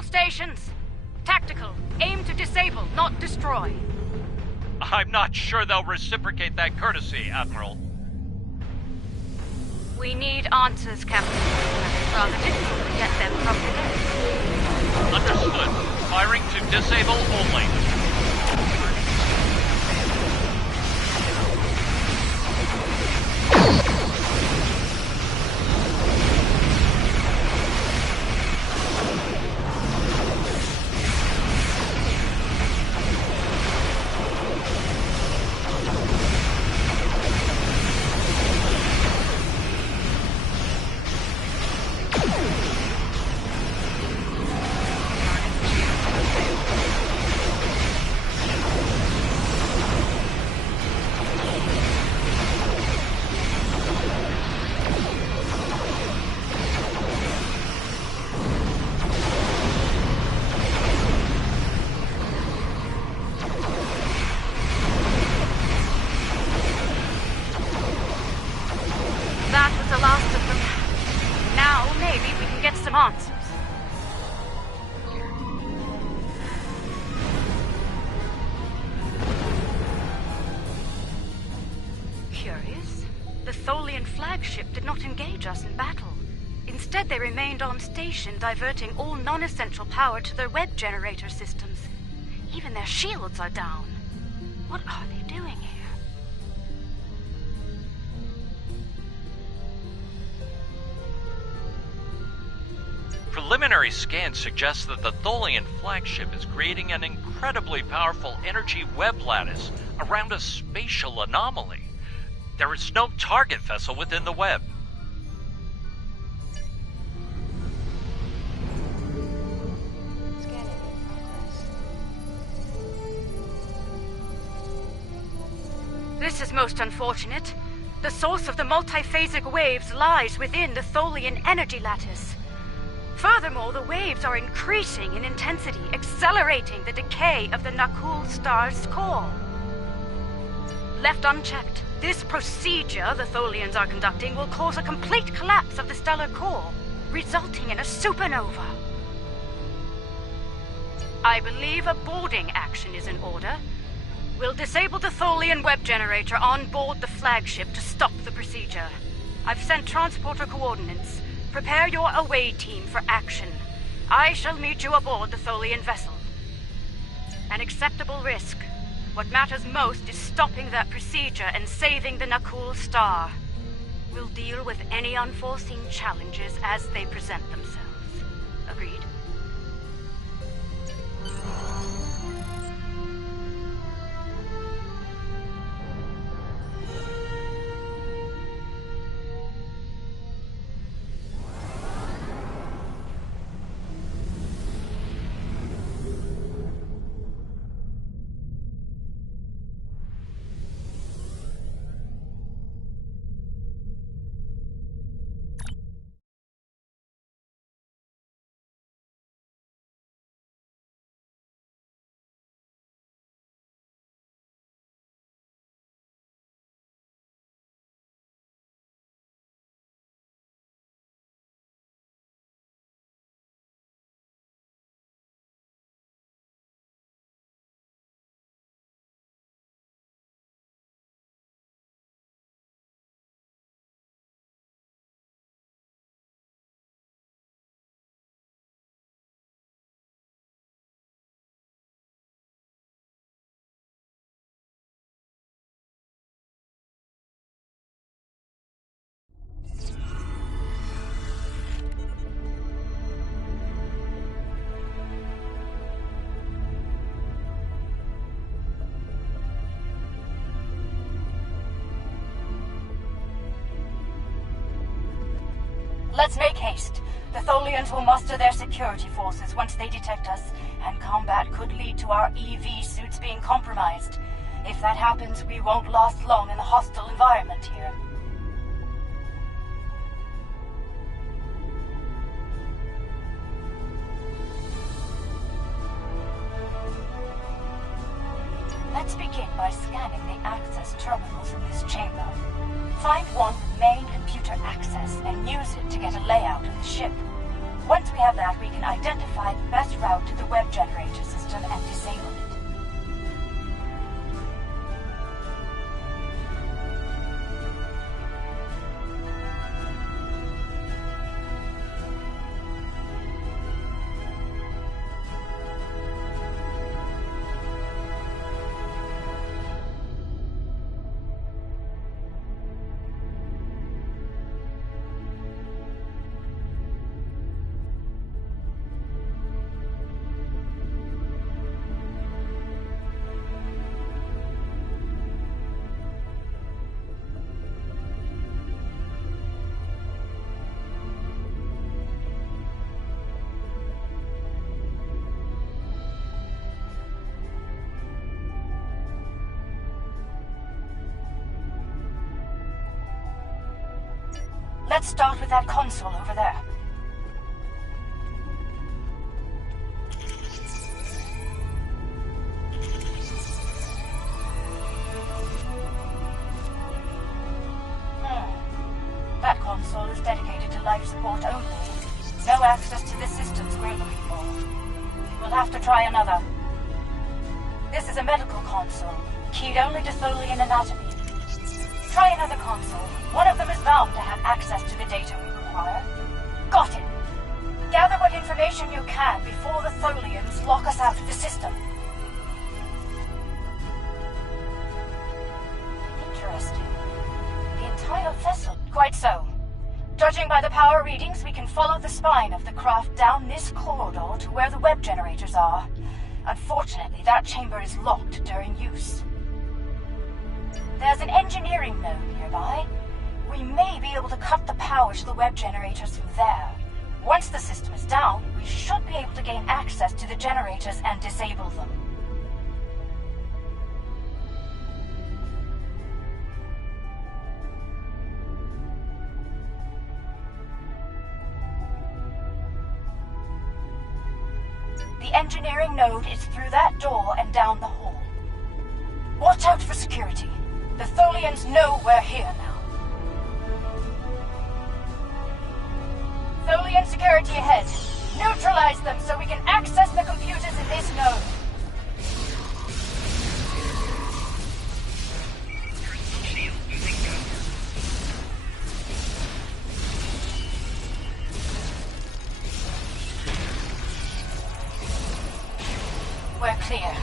All stations! Tactical. Aim to disable, not destroy. I'm not sure they'll reciprocate that courtesy, Admiral. We need answers, Captain. It's rather difficult to get them from today. Understood. Firing to disable only. That was the last of them. Now, maybe we can get some answers. Curious. The Tholian flagship did not engage us in battle. Instead, they remained on station, diverting all non-essential power to their web generator systems. Even their shields are down. What are they doing here? Preliminary scans suggest that the Tholian flagship is creating an incredibly powerful energy web lattice around a spatial anomaly. There is no target vessel within the web. This is most unfortunate. The source of the multiphasic waves lies within the Tholian energy lattice. Furthermore, the waves are increasing in intensity, accelerating the decay of the Nakul star's core. Left unchecked, this procedure the Tholians are conducting will cause a complete collapse of the stellar core, resulting in a supernova. I believe a boarding action is in order. We'll disable the Tholian web generator on board the flagship to stop the procedure. I've sent transporter coordinates. Prepare your away team for action. I shall meet you aboard the Tholian vessel. An acceptable risk. What matters most is stopping that procedure and saving the Nakul star. We'll deal with any unforeseen challenges as they present themselves. Agreed? Let's make haste. The Tholians will muster their security forces once they detect us, and combat could lead to our EV suits being compromised. If that happens, we won't last long in the hostile environment here. Let's begin by scanning the access terminals in this chamber. Find one with main computer access and use it to get a layout of the ship. Once we have that, we can identify the best route to the web generator system and disable it. Let's start with that console over there. That console is dedicated to life support only. No access to the systems we're looking for. We'll have to try another. This is a medical console, keyed only to Tholian anatomy. Try another console. One of them is bound to have access to the data we require. Got it. Gather what information you can before the Tholians lock us out of the system. Interesting. The entire vessel. Quite so. Judging by the power readings, we can follow the spine of the craft down this corridor to where the web generators are. Unfortunately, that chamber is locked during use. There's an engineering node nearby. We may be able to cut the power to the web generators through there. Once the system is down, we should be able to gain access to the generators and disable them. The engineering node is through that door and down the hall. Watch out for security. The Tholians know we're here now. Tholian security ahead. Neutralize them so we can access the computers in this node. We're clear.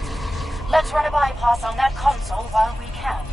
Let's run a bypass on that console while we can.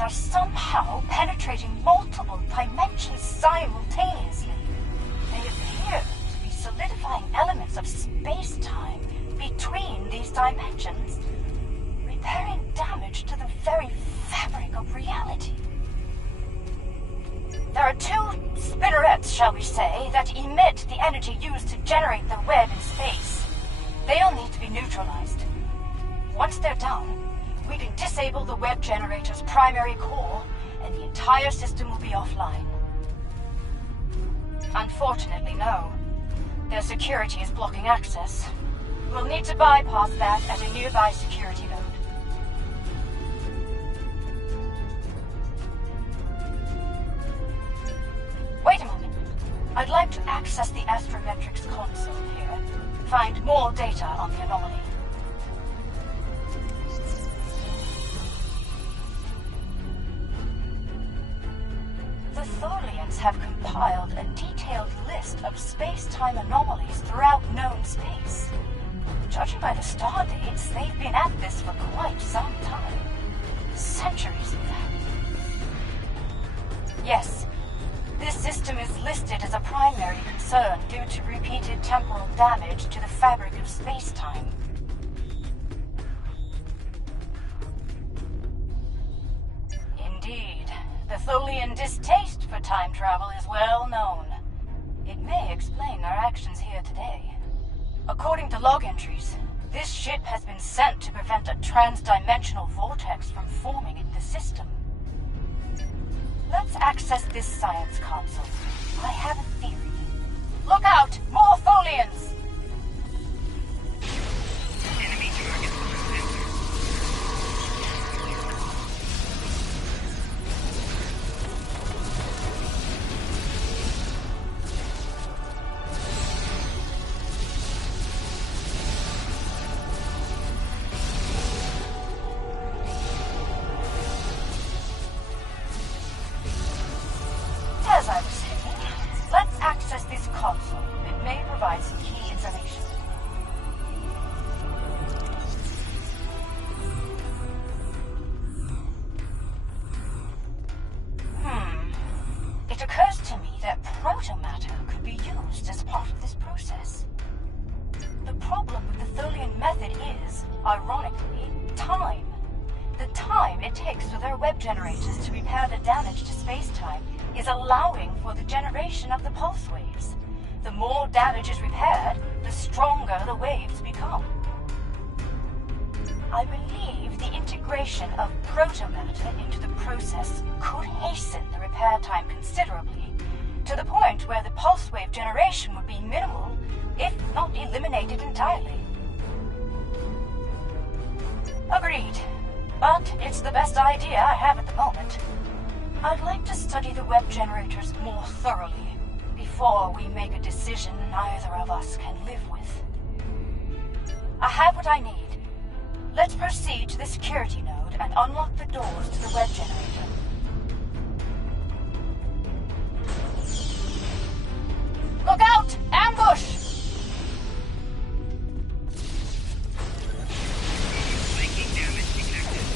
Are somehow penetrating multiple dimensions simultaneously. They appear to be solidifying elements of space-time between these dimensions, repairing damage to the very fabric of reality. There are two spinnerets, shall we say, that emit the energy used to generate the web in space. They'll need to be neutralized. Once they're down, we can disable the web generator's primary core, and the entire system will be offline. Unfortunately, no. Their security is blocking access. We'll need to bypass that at a nearby security node. Wait a moment. I'd like to access the astrometrics console here. Find more data on the anomaly. The Tholians have compiled a detailed list of space-time anomalies throughout known space. Judging by the star dates, they've been at this for quite some time. Centuries, in fact. Yes, this system is listed as a primary concern due to repeated temporal damage to the fabric of space-time. Indeed. The Tholian distaste for time travel is well known. inspections here today. According to log entries, this ship has been sent to prevent a trans-dimensional vortex from forming in the system. Let's access this science console. I have a theory. Look out! More Tholians! Enemy target on sensor. As I was saying, let's access this console. It may provide some key information. It occurs to me that protomatter could be used as part of this process. The problem with the Tholian method is, ironically, time. The time it takes for their web generators to repair the damage to space-time is allowing for the generation of the pulse waves. The more damage is repaired, the stronger the waves become. I believe the integration of protomatter into the process could hasten the repair time considerably, to the point where the pulse wave generation would be minimal, if not eliminated entirely. Agreed. But it's the best idea I have at the moment. I'd like to study the web generators more thoroughly before we make a decision neither of us can live with. I have what I need. Let's proceed to the security node and unlock the doors to the web generator. Look out! Ambush! Flanking damage detected.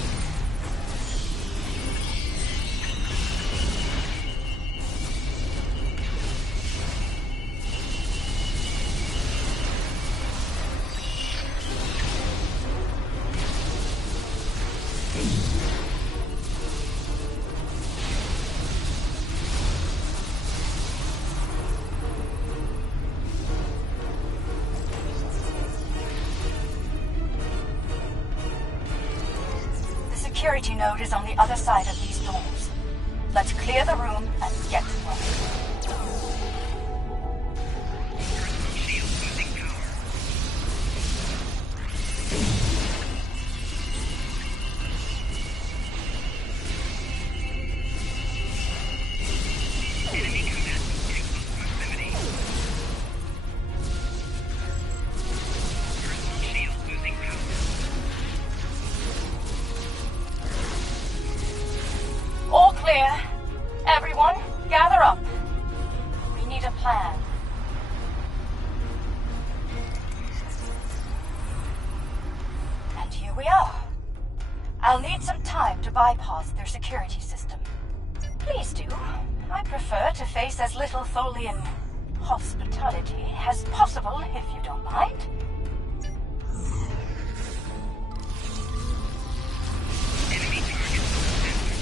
The security node is on the other side of these doors. Let's clear the room and get to work. Personal shield losing power. Enemy combatants in close proximity. Personal shield losing power. All clear. Everyone, gather up. We need a plan. And here we are. I'll need some time to bypass their security system. Please do. I prefer to face as little Tholian hospitality as possible, if you don't mind. Enemy target on sensor.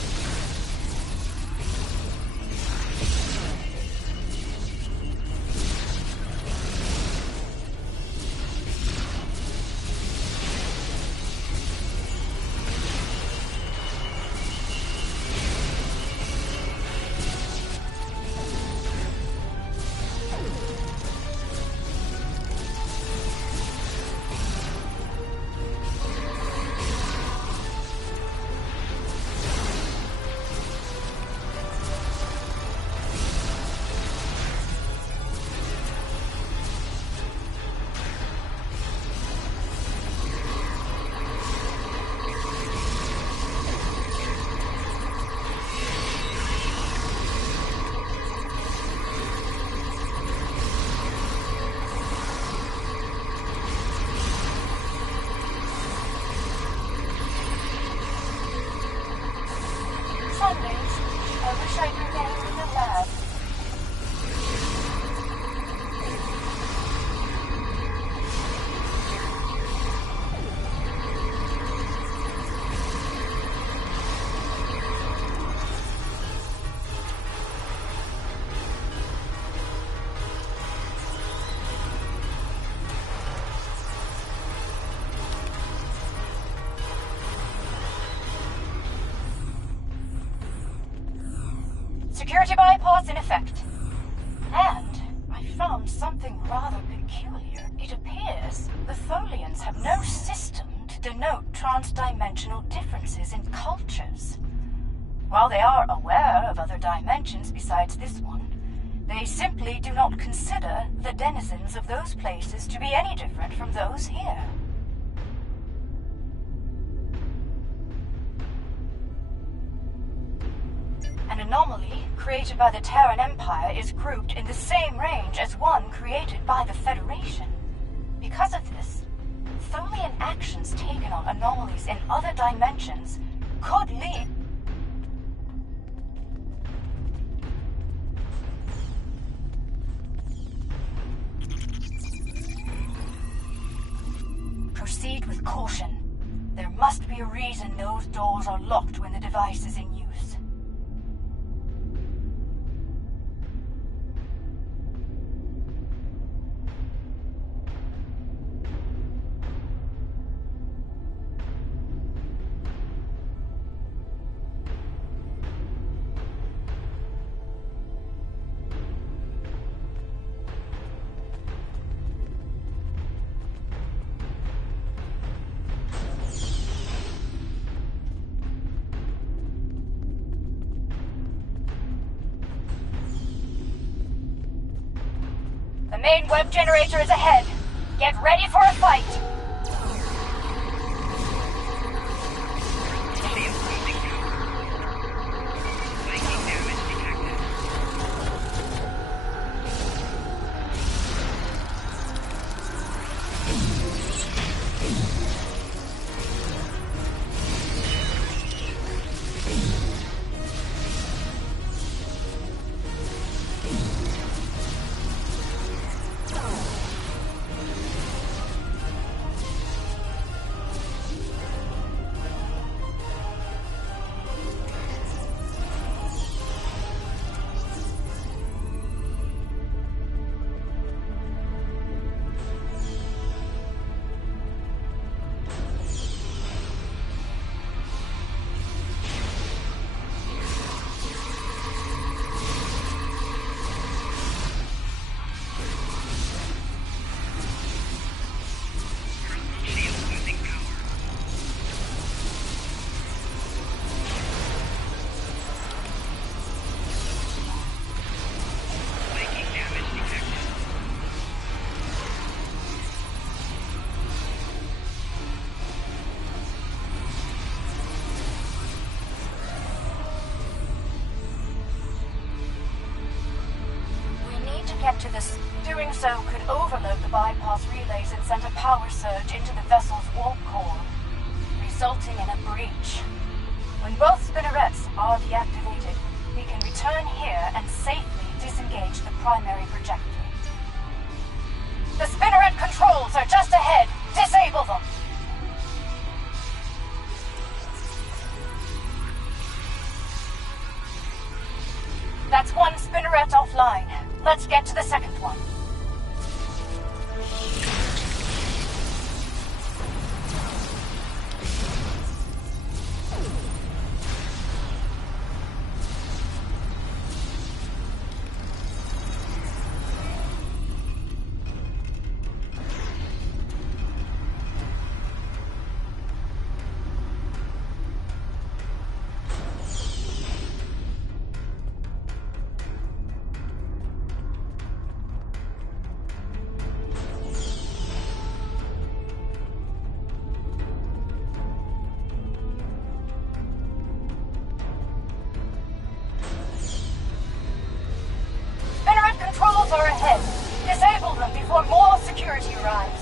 Security bypass in effect. And I found something rather peculiar. It appears the Tholians have no system to denote transdimensional differences in cultures. While they are aware of other dimensions besides this one, they simply do not consider the denizens of those places to be any different from those here. An anomaly created by the Terran Empire is grouped in the same range as one created by the Federation. Because of this, Tholian actions taken on anomalies in other dimensions could lead... Proceed with caution. There must be a reason those doors are locked when the device is in use. The main web generator is ahead. Get ready for a fight. Shield losing power. Flanking damage detected. Shield losing power. Flanking damage detected. We need to get to this. Doing so could overload the bypass relays and send a power surge into the vessel's warp core, resulting in a breach. When both spinnerets are deactivated, we can return here and safely disengage the primary projector. The spinneret controls are just ahead. Disable them. That's one spinneret offline. Let's get to the second one. Are ahead. Disable them before more security arrives.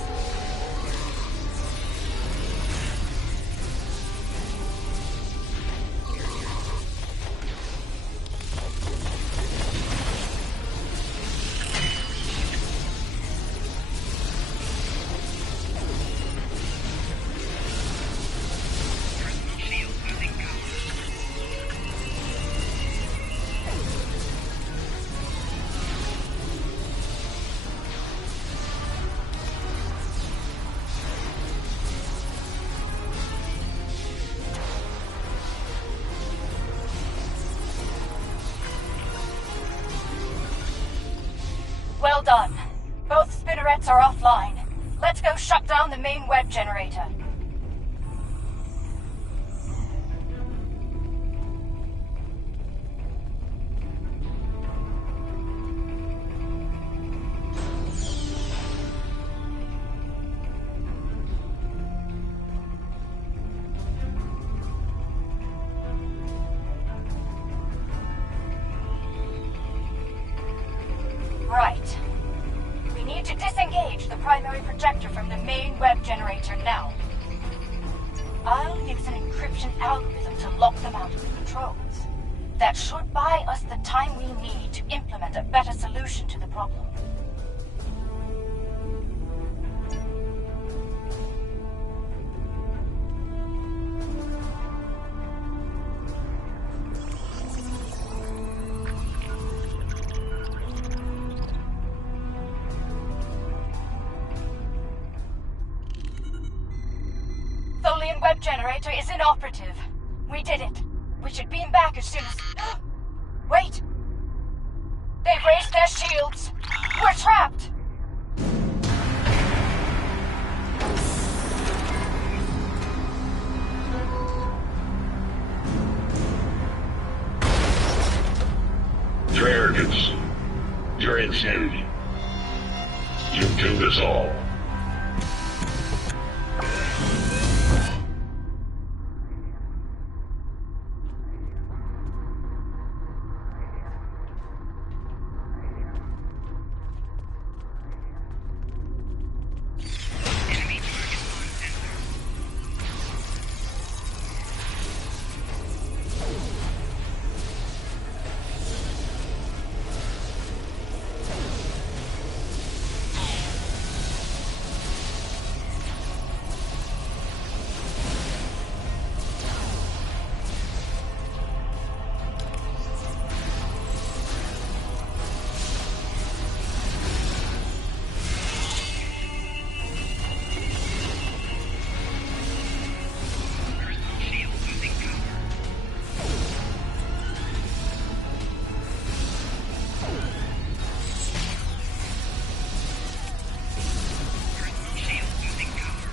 Personal shield losing power. Well done. Both spinnerets are offline. Let's go shut down the main web generator. Right. We need to disengage the primary projector from the main web generator now. I'll use an encryption algorithm to lock them out of the controls. That should buy us the time we need to implement a better solution to the problem. Tholian web generator is inoperative. We did it. We should beam back as soon as... Wait! They've raised their shields! We're trapped! Arrogance. Your insanity. You've doomed us all. Enemy target on sensor. Personal shield losing power. Personal shield losing power.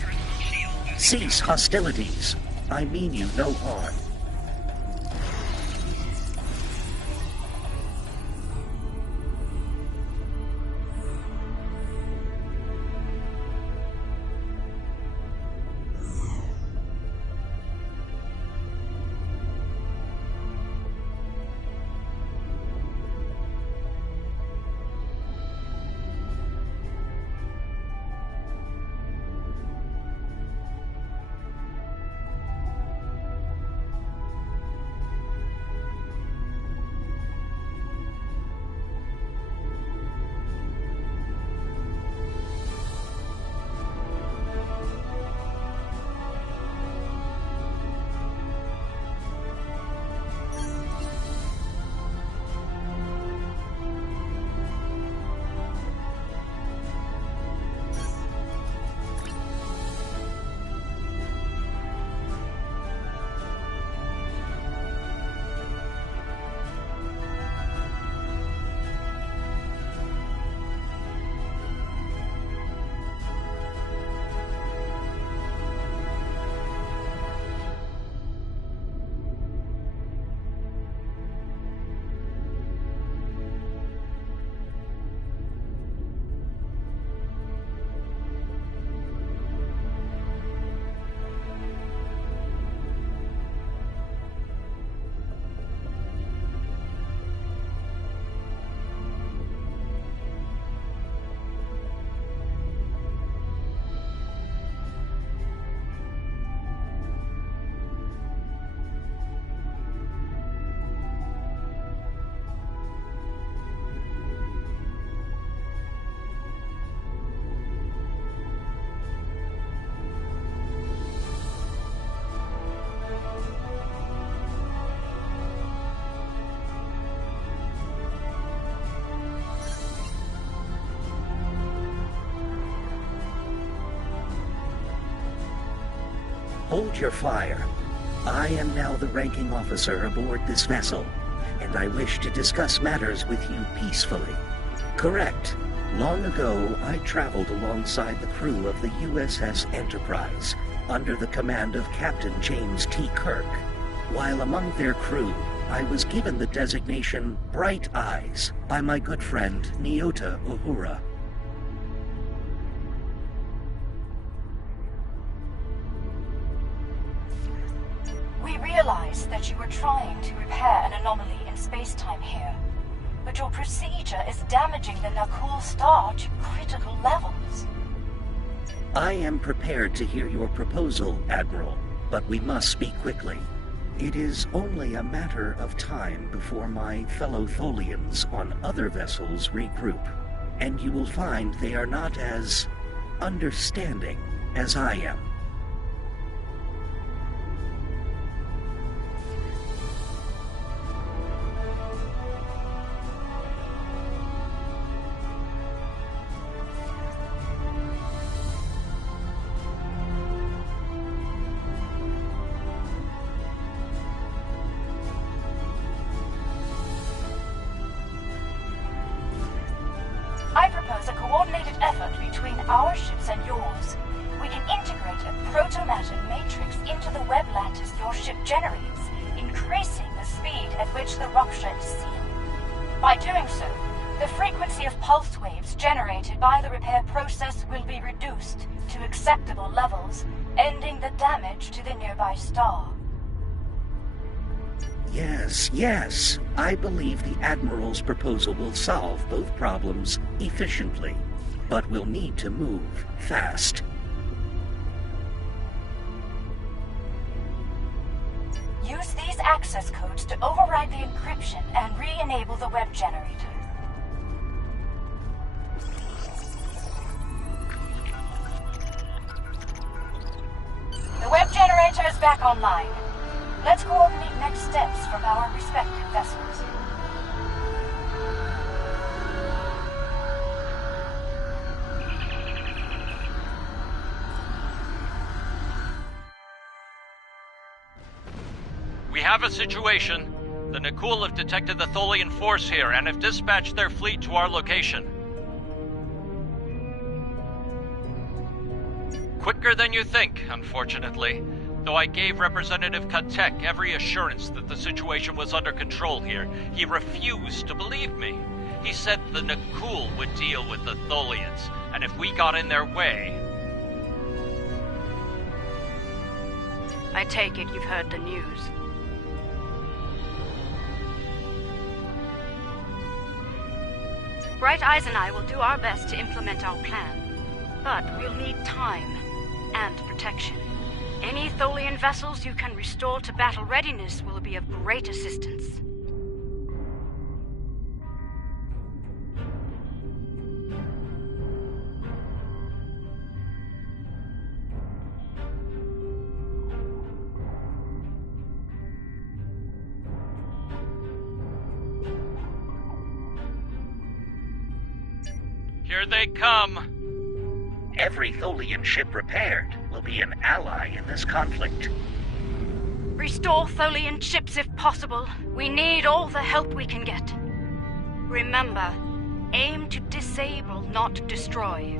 Personal shield losing Cease hostilities. I mean you no harm. Hold your fire. I am now the ranking officer aboard this vessel, and I wish to discuss matters with you peacefully. Correct. Long ago, I traveled alongside the crew of the USS Enterprise, under the command of Captain James T. Kirk. While among their crew, I was given the designation Bright Eyes by my good friend Nyota Uhura. We realize that you were trying to repair an anomaly in space-time here, but your procedure is damaging the Nakul star to critical levels. I am prepared to hear your proposal, Admiral, but we must speak quickly. It is only a matter of time before my fellow Tholians on other vessels regroup, and you will find they are not as understanding as I am. I propose a coordinated effort between our ships and yours. We can integrate a proto-matter matrix into the web lattice your ship generates, increasing the speed at which the rupture is sealed. By doing so, the frequency of pulse waves generated by the repair process will be reduced to acceptable levels, ending the damage to the nearby star. Yes. I believe the Admiral's proposal will solve both problems efficiently, but we'll need to move fast. Use these access codes to override the encryption and re-enable the web generator. The web generator is back online. Let's coordinate next steps from our respective vessels. We have a situation. The Nakul have detected the Tholian force here and have dispatched their fleet to our location. Quicker than you think, unfortunately. Though I gave Representative Katek every assurance that the situation was under control here, he refused to believe me. He said the Nakul would deal with the Tholians, and if we got in their way... I take it you've heard the news. Bright Eyes and I will do our best to implement our plan, but we'll need time and protection. Any Tholian vessels you can restore to battle readiness will be of great assistance. Here they come! Every Tholian ship repaired will be an ally in this conflict. Restore Tholian ships if possible. We need all the help we can get. Remember, aim to disable, not destroy.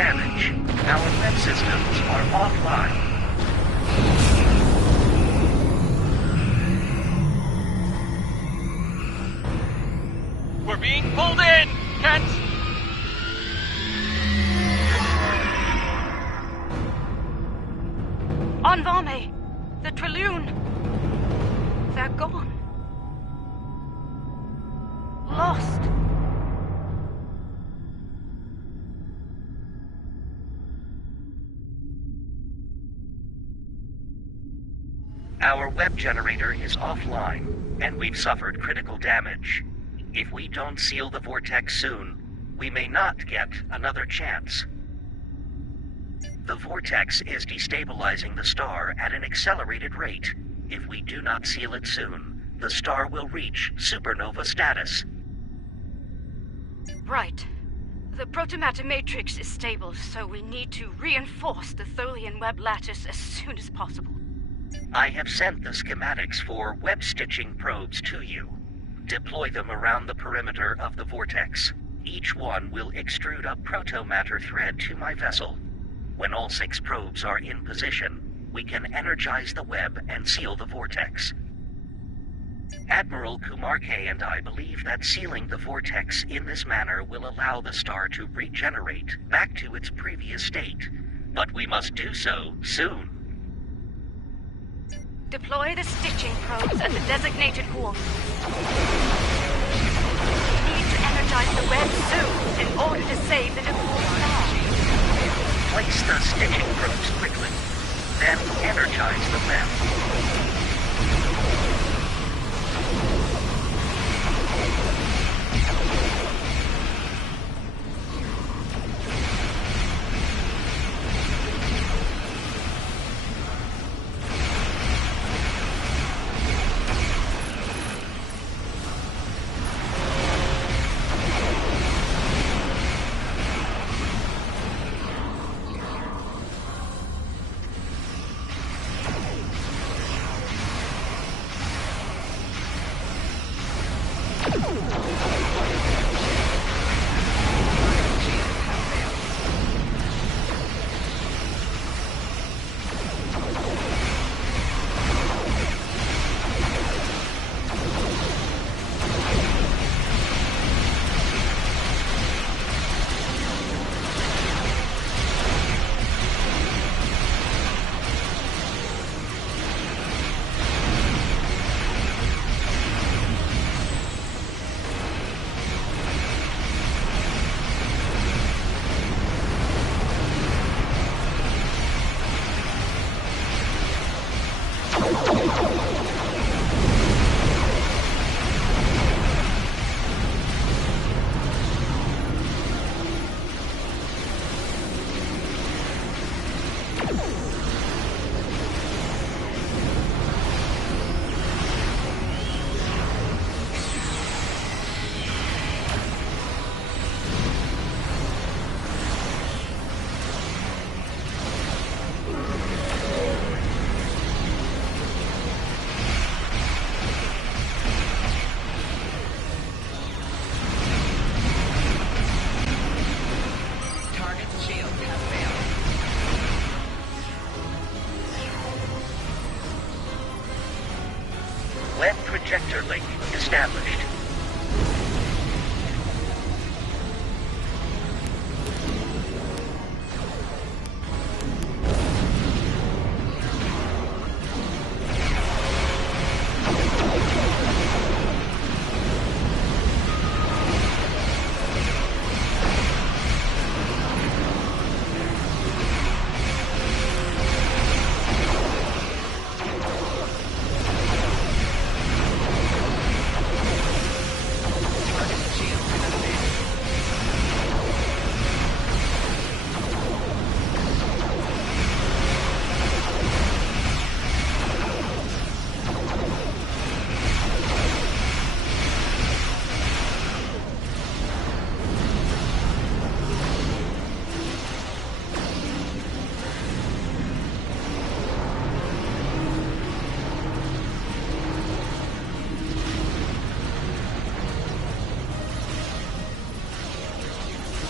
damage. Our web systems are offline. We're being pulled in! Can't... On Vame! The Trillion! They're gone. Lost. Our web generator is offline, and we've suffered critical damage. If we don't seal the vortex soon, we may not get another chance. The vortex is destabilizing the star at an accelerated rate. If we do not seal it soon, the star will reach supernova status. Right. The protomatter matrix is stable, so we need to reinforce the Tholian web lattice as soon as possible. I have sent the schematics for web stitching probes to you. Deploy them around the perimeter of the vortex. Each one will extrude a protomatter thread to my vessel. When all 6 probes are in position, we can energize the web and seal the vortex. Admiral Kumarke and I believe that sealing the vortex in this manner will allow the star to regenerate back to its previous state. But we must do so soon. Deploy the stitching probes at the designated coordinates. We need to energize the web soon in order to save the Nicole star. Place the stitching probes quickly, then energize the web. Web projector link established.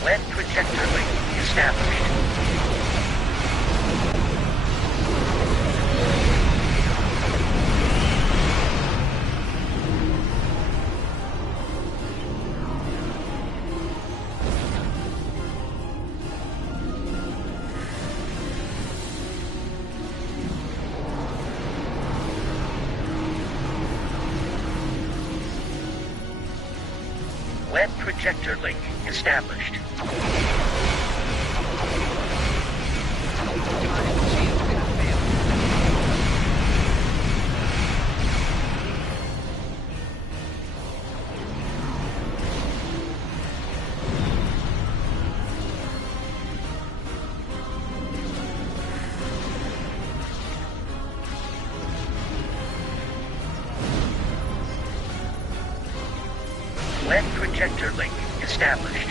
Web projector link is established. Web projector link established. Web projector link established.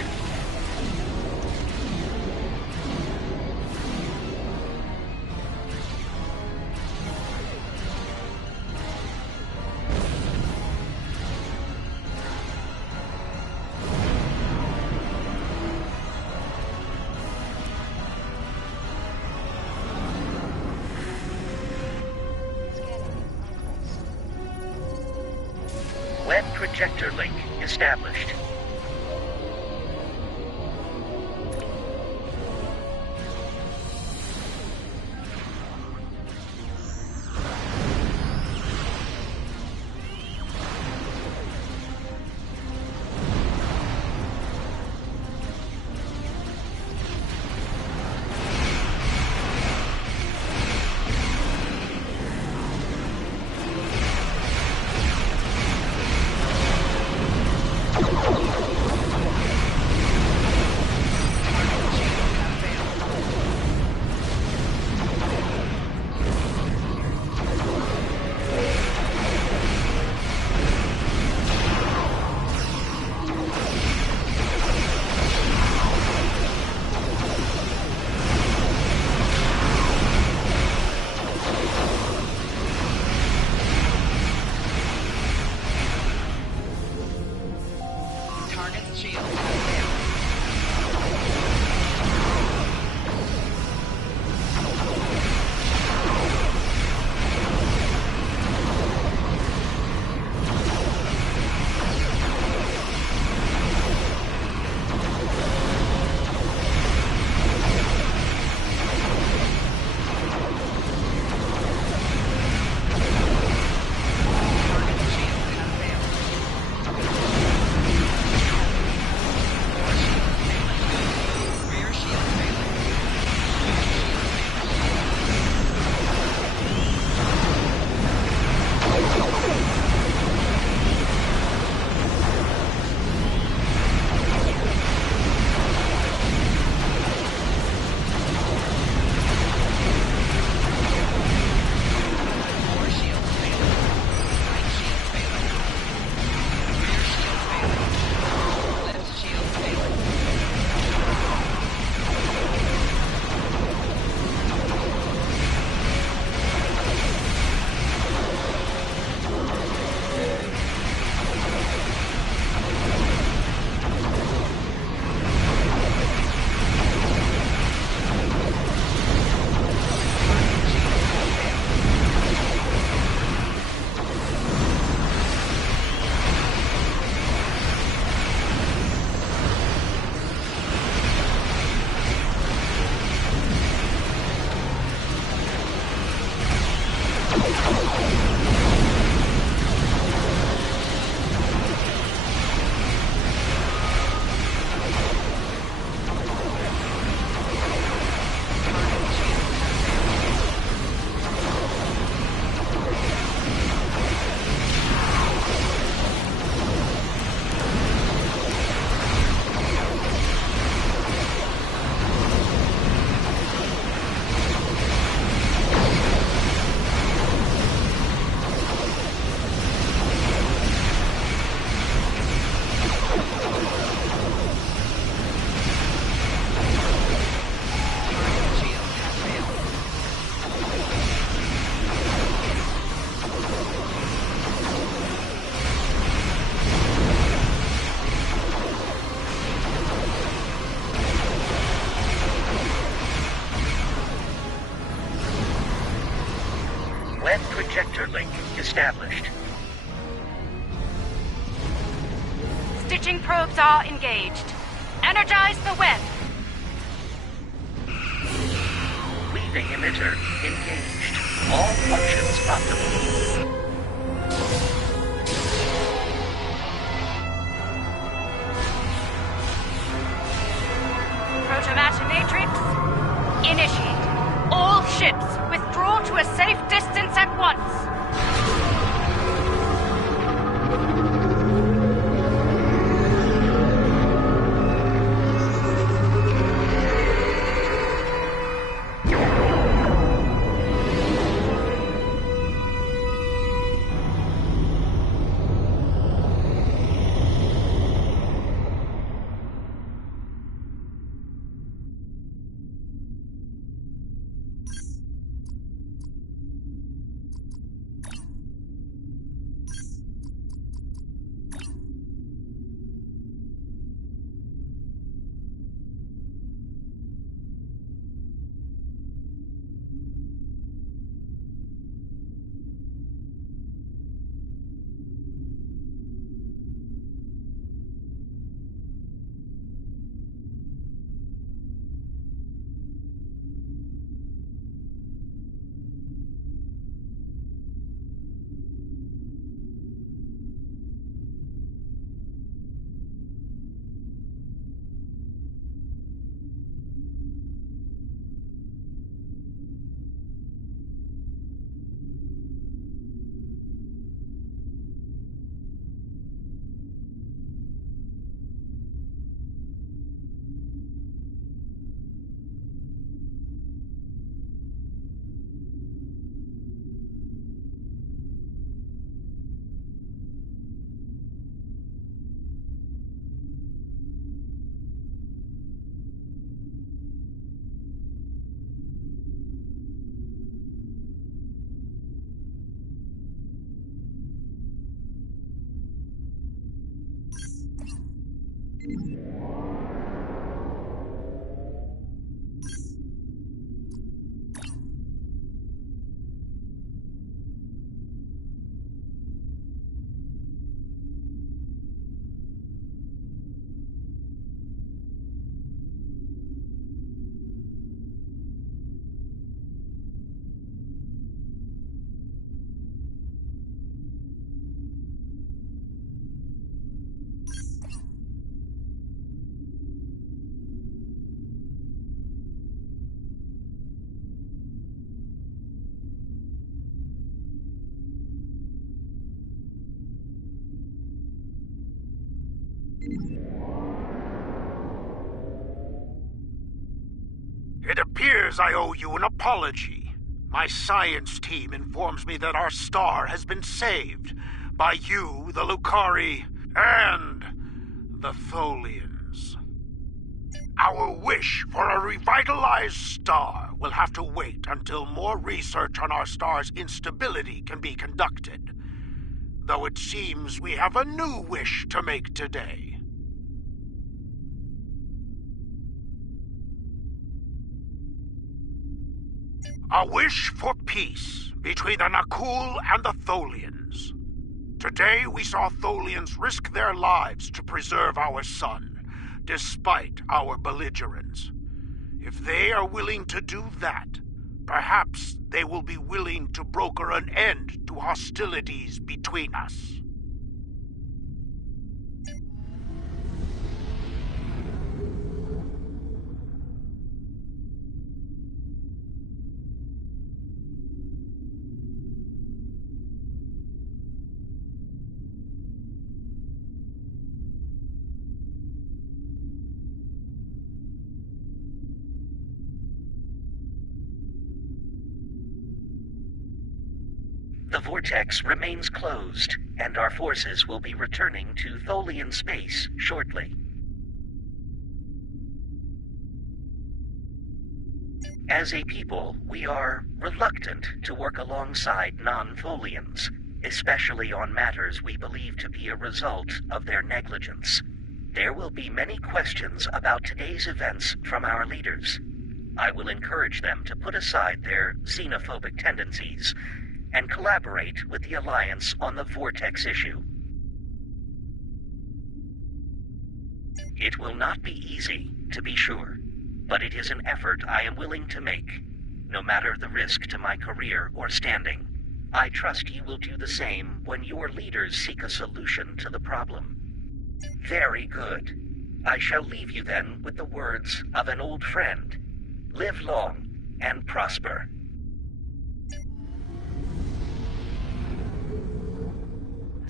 Web projector link established. established. Stitching probes are engaged. Energize the web. Weaving emitter engaged. All functions optimal. Protomatter matrix, initiate. All ships withdraw to a safe distance at once. It appears I owe you an apology. My science team informs me that our star has been saved by you, the Lucari, and the Tholians. Our wish for a revitalized star will have to wait until more research on our star's instability can be conducted. Though it seems we have a new wish to make today. A wish for peace between the Nakul and the Tholians. Today we saw Tholians risk their lives to preserve our sun, despite our belligerence. If they are willing to do that, perhaps they will be willing to broker an end to hostilities between us. The vortex remains closed, and our forces will be returning to Tholian space shortly. As a people, we are reluctant to work alongside non-Tholians, especially on matters we believe to be a result of their negligence. There will be many questions about today's events from our leaders. I will encourage them to put aside their xenophobic tendencies and collaborate with the Alliance on the Vortex issue. It will not be easy, to be sure, but it is an effort I am willing to make, no matter the risk to my career or standing. I trust you will do the same when your leaders seek a solution to the problem. Very good. I shall leave you then with the words of an old friend. Live long and prosper.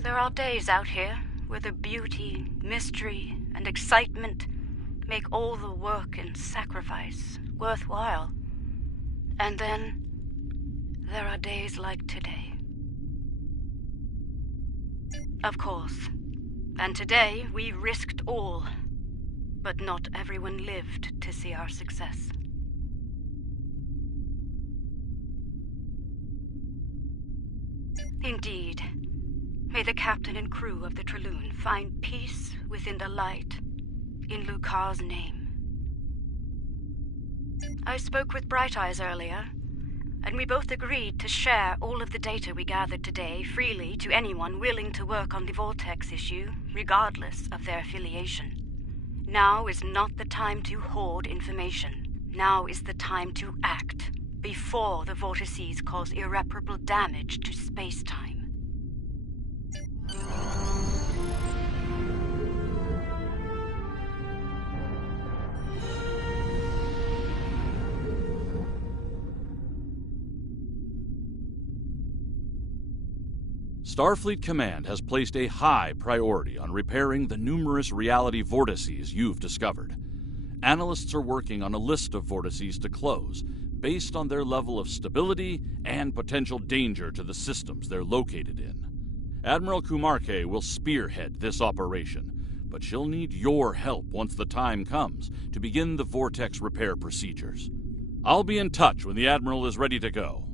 There are days out here where the beauty, mystery, and excitement make all the work and sacrifice worthwhile. And then there are days like today. Of course. And today we risked all. But not everyone lived to see our success. Indeed. May the captain and crew of the Traloon find peace within the light, in Lucar's name. I spoke with Bright Eyes earlier, and we both agreed to share all of the data we gathered today freely to anyone willing to work on the Vortex issue, regardless of their affiliation. Now is not the time to hoard information. Now is the time to act, before the vortices cause irreparable damage to space-time. Starfleet Command has placed a high priority on repairing the numerous reality vortices you've discovered. Analysts are working on a list of vortices to close, based on their level of stability and potential danger to the systems they're located in. Admiral Kumarke will spearhead this operation, but she'll need your help once the time comes to begin the Vortex repair procedures. I'll be in touch when the Admiral is ready to go.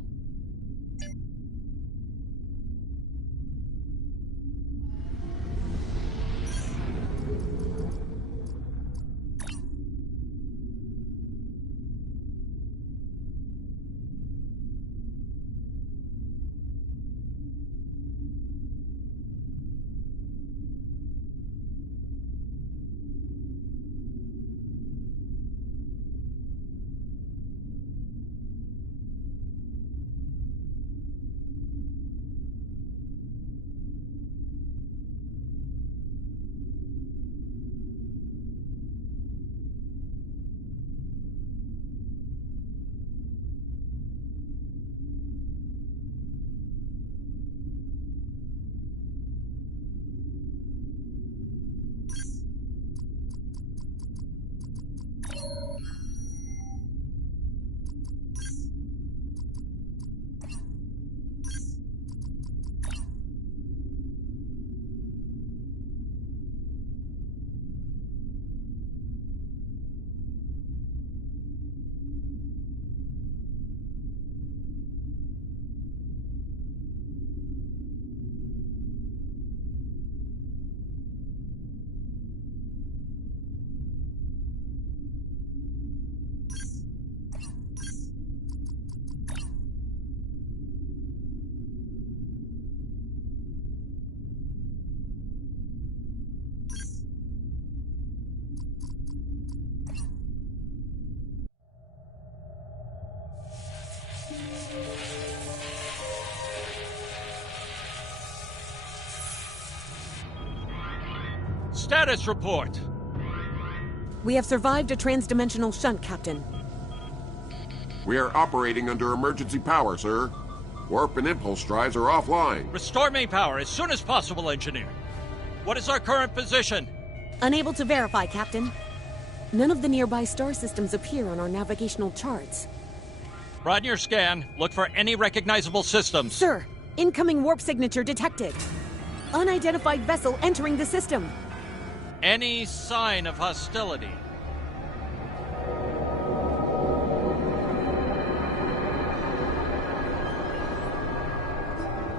Status report. We have survived a transdimensional shunt, Captain. We are operating under emergency power, sir. Warp and impulse drives are offline. Restore main power as soon as possible, Engineer. What is our current position? Unable to verify, Captain. None of the nearby star systems appear on our navigational charts. Run your scan. Look for any recognizable systems. Sir, incoming warp signature detected. Unidentified vessel entering the system. Any sign of hostility?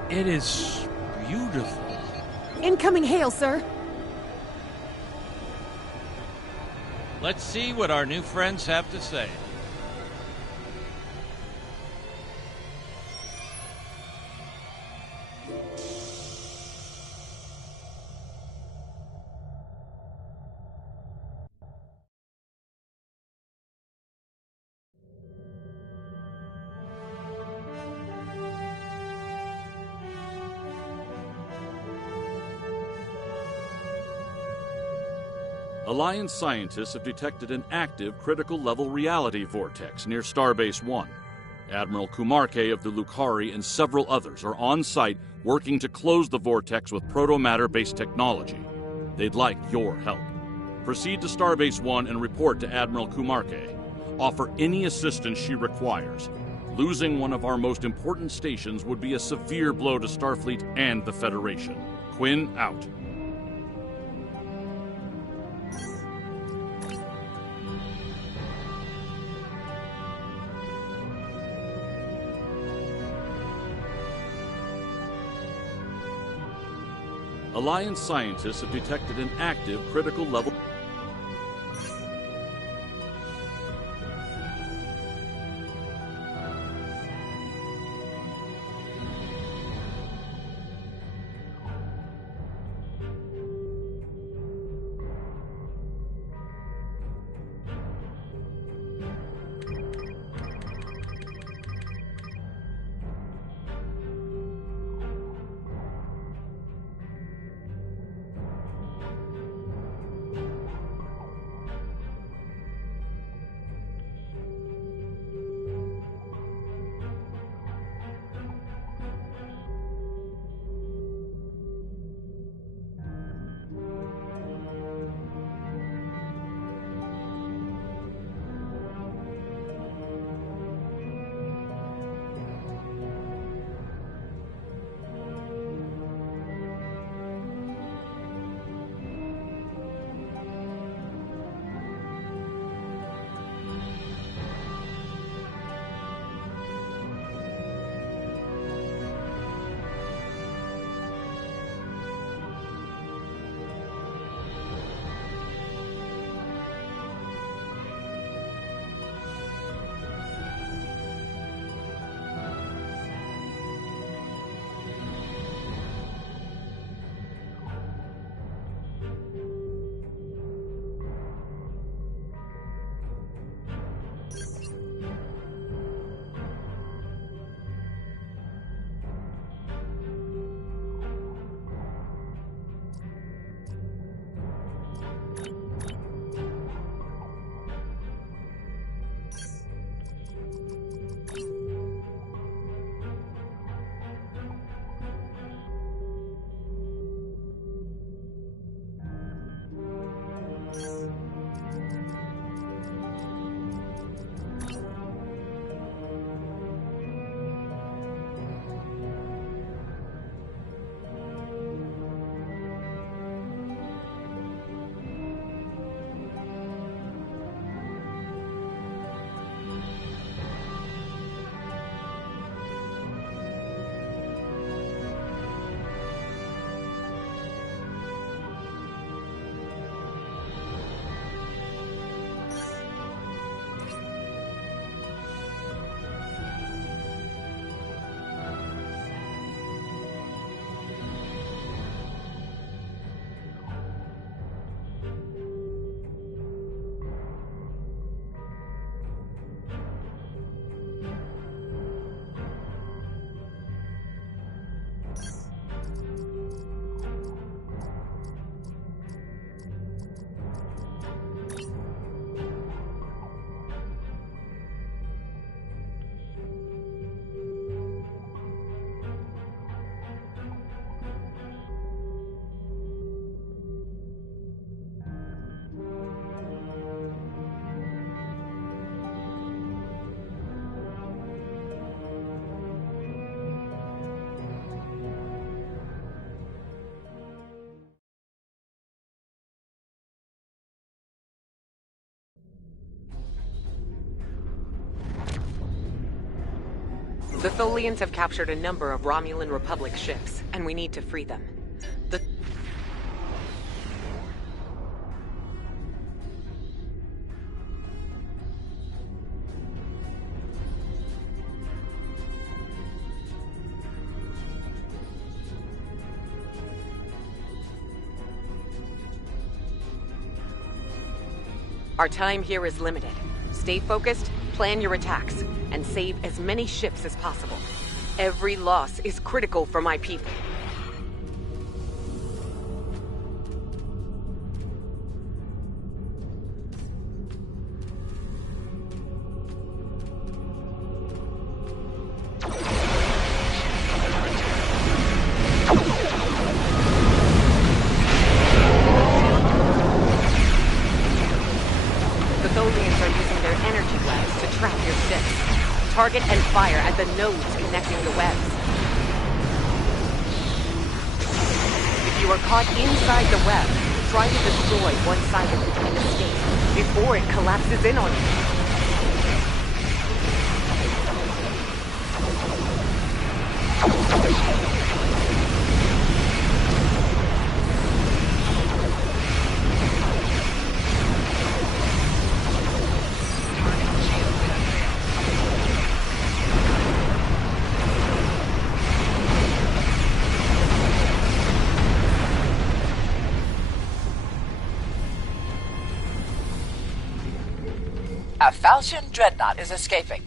It is beautiful. Incoming hail, sir. Let's see what our new friends have to say. Alliance scientists have detected an active critical-level reality vortex near Starbase 1. Admiral Kumarke of the Lucari and several others are on site working to close the vortex with proto-matter-based technology. They'd like your help. Proceed to Starbase 1 and report to Admiral Kumarke. Offer any assistance she requires. Losing one of our most important stations would be a severe blow to Starfleet and the Federation. Quinn out. Alliance scientists have detected an active critical level. The Tholians have captured a number of Romulan Republic ships, and we need to free them. Our time here is limited. Stay focused, plan your attacks, and save as many ships as possible. Every loss is critical for my people. trap your ships. Target and fire at the nodes connecting the webs. If you are caught inside the web, try to destroy one side of it and escape before it collapses in on you. A Falchion dreadnought is escaping.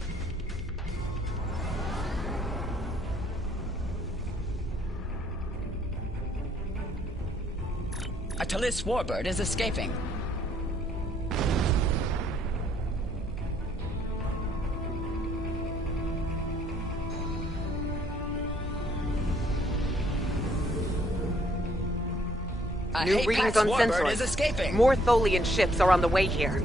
A Talis warbird is escaping. A New Hapax readings on warbird is sensors. escaping. More Tholian ships are on the way here.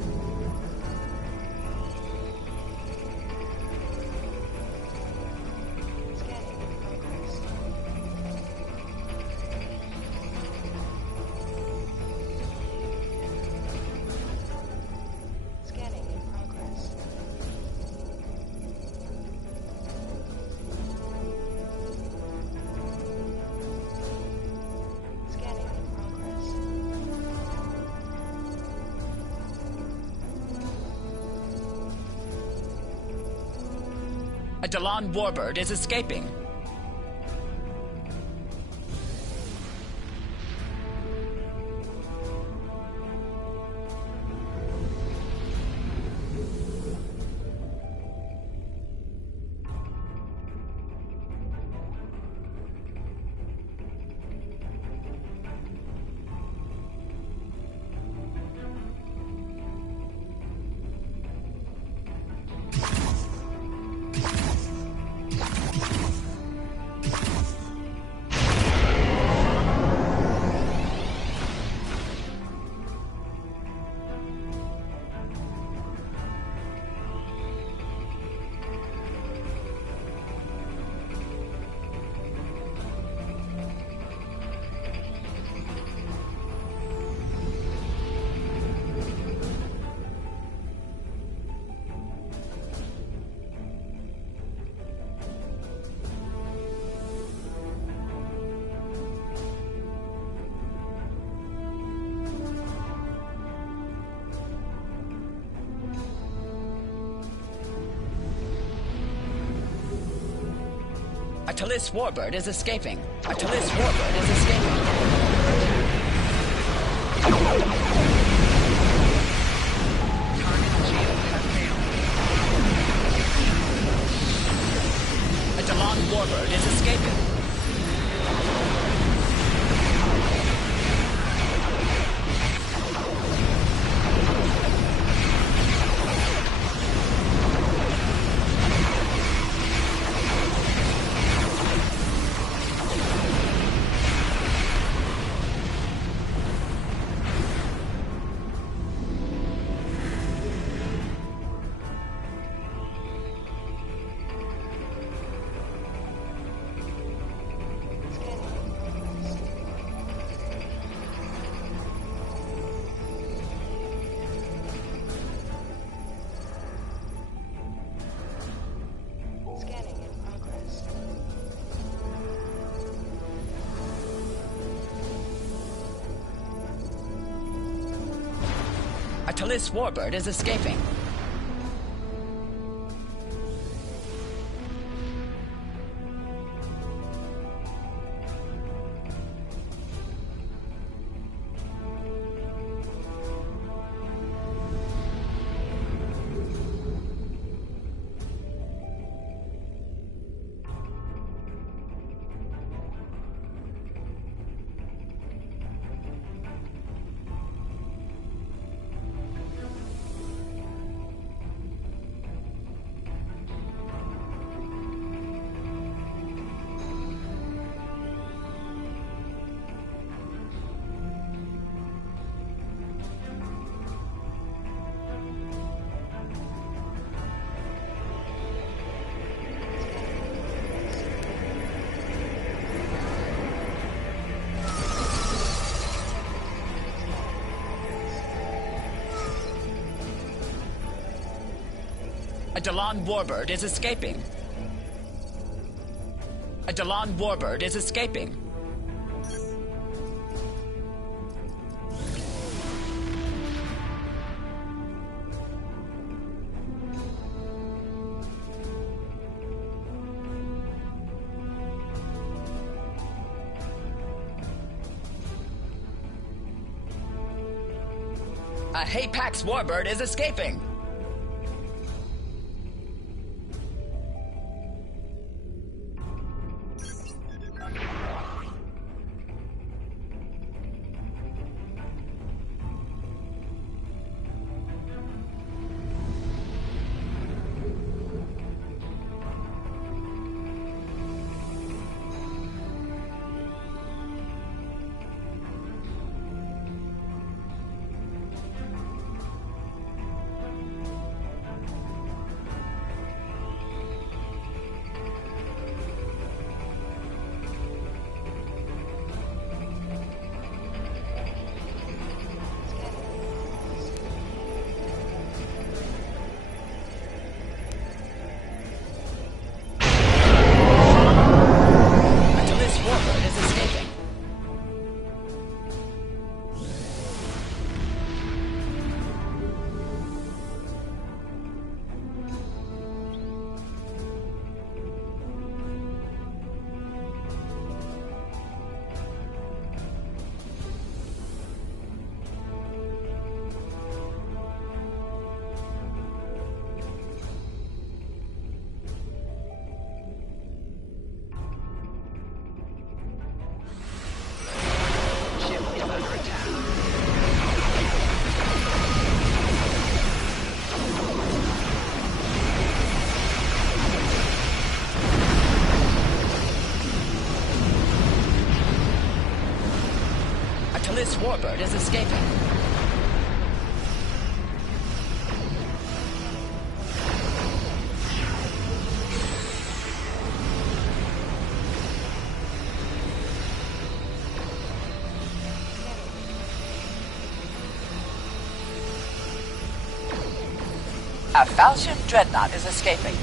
A Delon warbird is escaping. A Talis warbird is escaping. A Talis warbird is escaping. A Delon warbird is escaping. A Talis warbird is escaping. A Dalon warbird is escaping. A Dalon warbird is escaping. A Hapax warbird is escaping. This warbird is escaping. A Falchion dreadnought is escaping.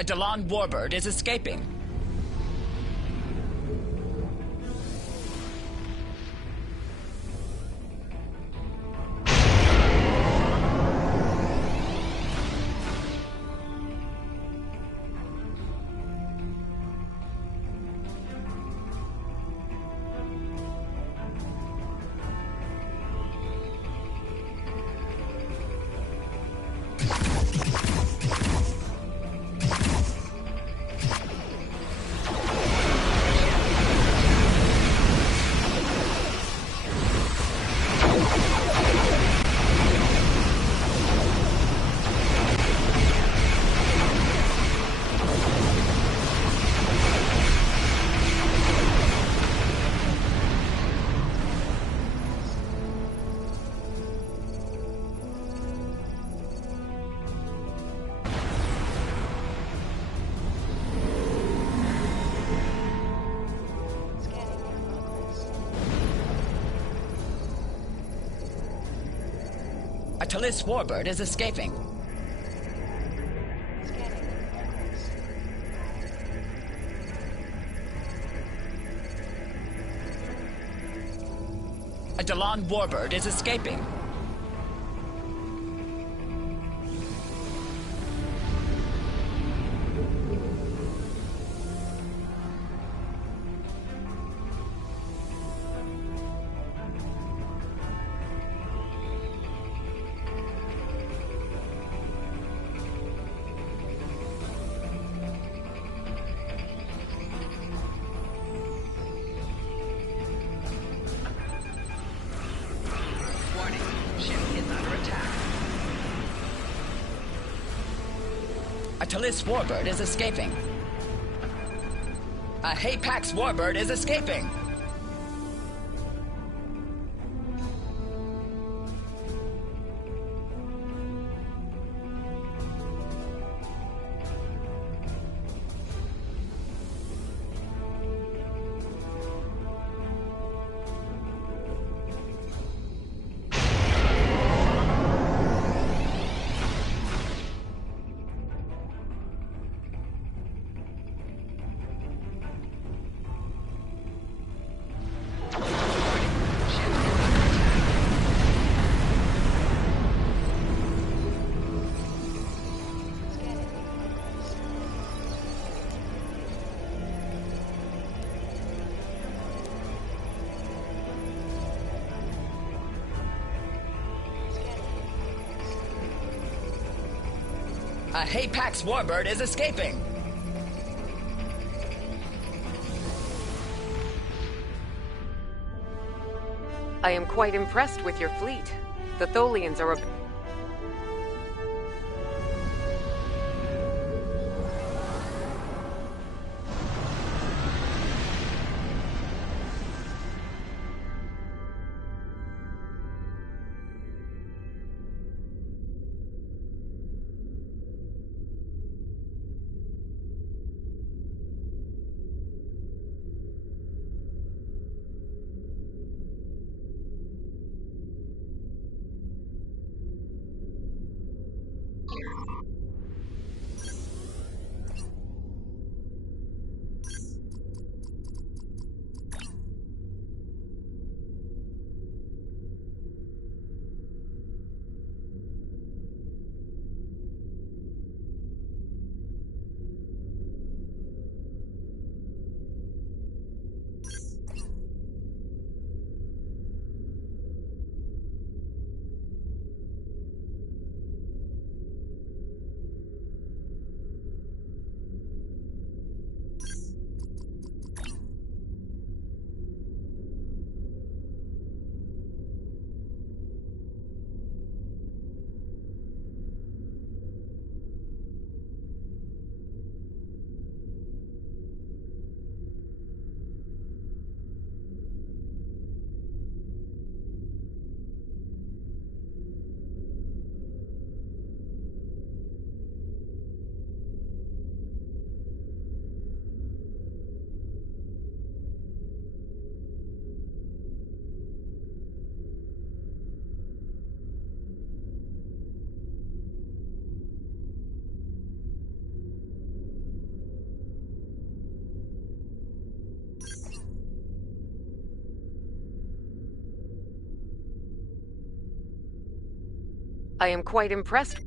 A Dalon warbird is escaping. A Talis warbird is escaping. A Dalon warbird is escaping. Tallis warbird is escaping. A Hapax warbird is escaping. A Hapax warbird is escaping. I am quite impressed with your fleet. The Tholians are a... I am quite impressed.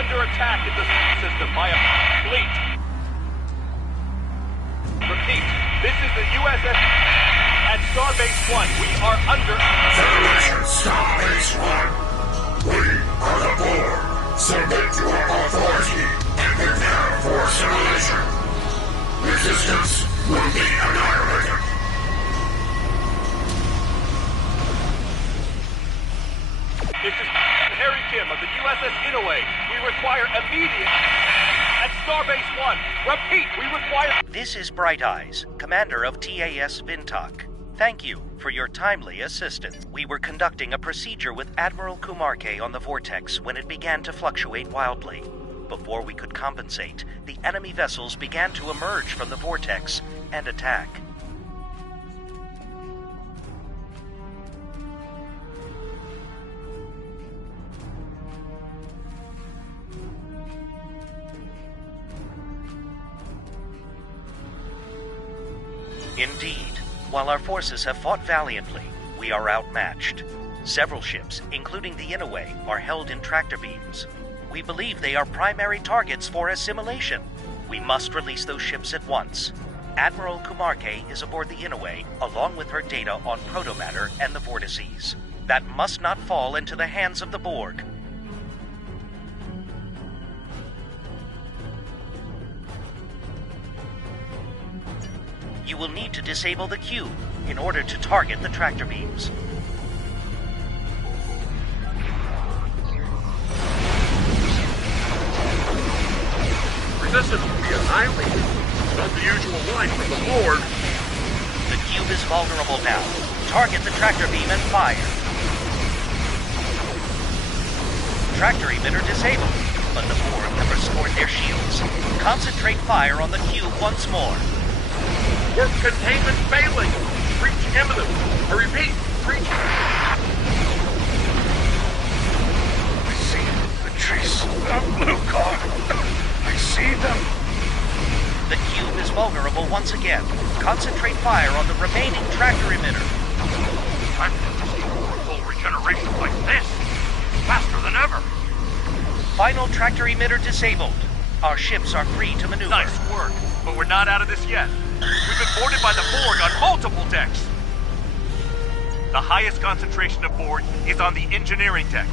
under attack in the system by a fleet. Repeat, this is the USS at Starbase 1. We are under... Federation Starbase 1. We are the Borg. Submit to our authority and prepare for assimilation. Resistance will be annihilated. This is Harry Kim of the USS Inouye. We require immediate... at Starbase 1. Repeat, we require... This is Bright Eyes, commander of TAS Vintok. Thank you for your timely assistance. We were conducting a procedure with Admiral Kumarke on the Vortex when it began to fluctuate wildly. Before we could compensate, the enemy vessels began to emerge from the Vortex and attack. Indeed, while our forces have fought valiantly, we are outmatched. Several ships, including the Inouye, are held in tractor beams. We believe they are primary targets for assimilation. We must release those ships at once. Admiral Kumarke is aboard the Inouye, along with her data on protomatter and the vortices. That must not fall into the hands of the Borg. You will need to disable the cube in order to target the tractor beams. Resistance will be annihilated. Not the usual line from the Borg. The cube is vulnerable now. Target the tractor beam and fire. Tractor emitter disabled, but the Borg have restored their shields. Concentrate fire on the cube once more. Warp containment failing. Breach imminent. I repeat, breach. I see the trace of blue car. I see them. The cube is vulnerable once again. Concentrate fire on the remaining tractor emitter. I've never seen full regeneration like this. Faster than ever. Final tractor emitter disabled. Our ships are free to maneuver. Nice work, but we're not out of this yet. We've been boarded by the Borg on multiple decks. The highest concentration of Borg is on the engineering deck.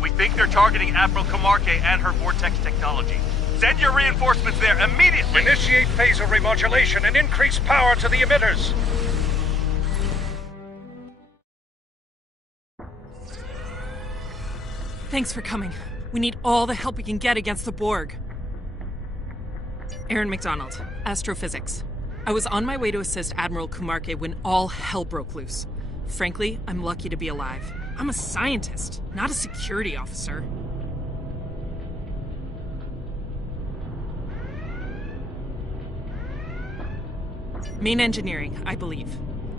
We think they're targeting Admiral Kumarke and her Vortex technology. Send your reinforcements there immediately! Initiate phaser remodulation and increase power to the emitters! Thanks for coming. We need all the help we can get against the Borg. Aaron McDonald, Astrophysics. I was on my way to assist Admiral Kumarke when all hell broke loose. Frankly, I'm lucky to be alive. I'm a scientist, not a security officer. Main engineering, I believe.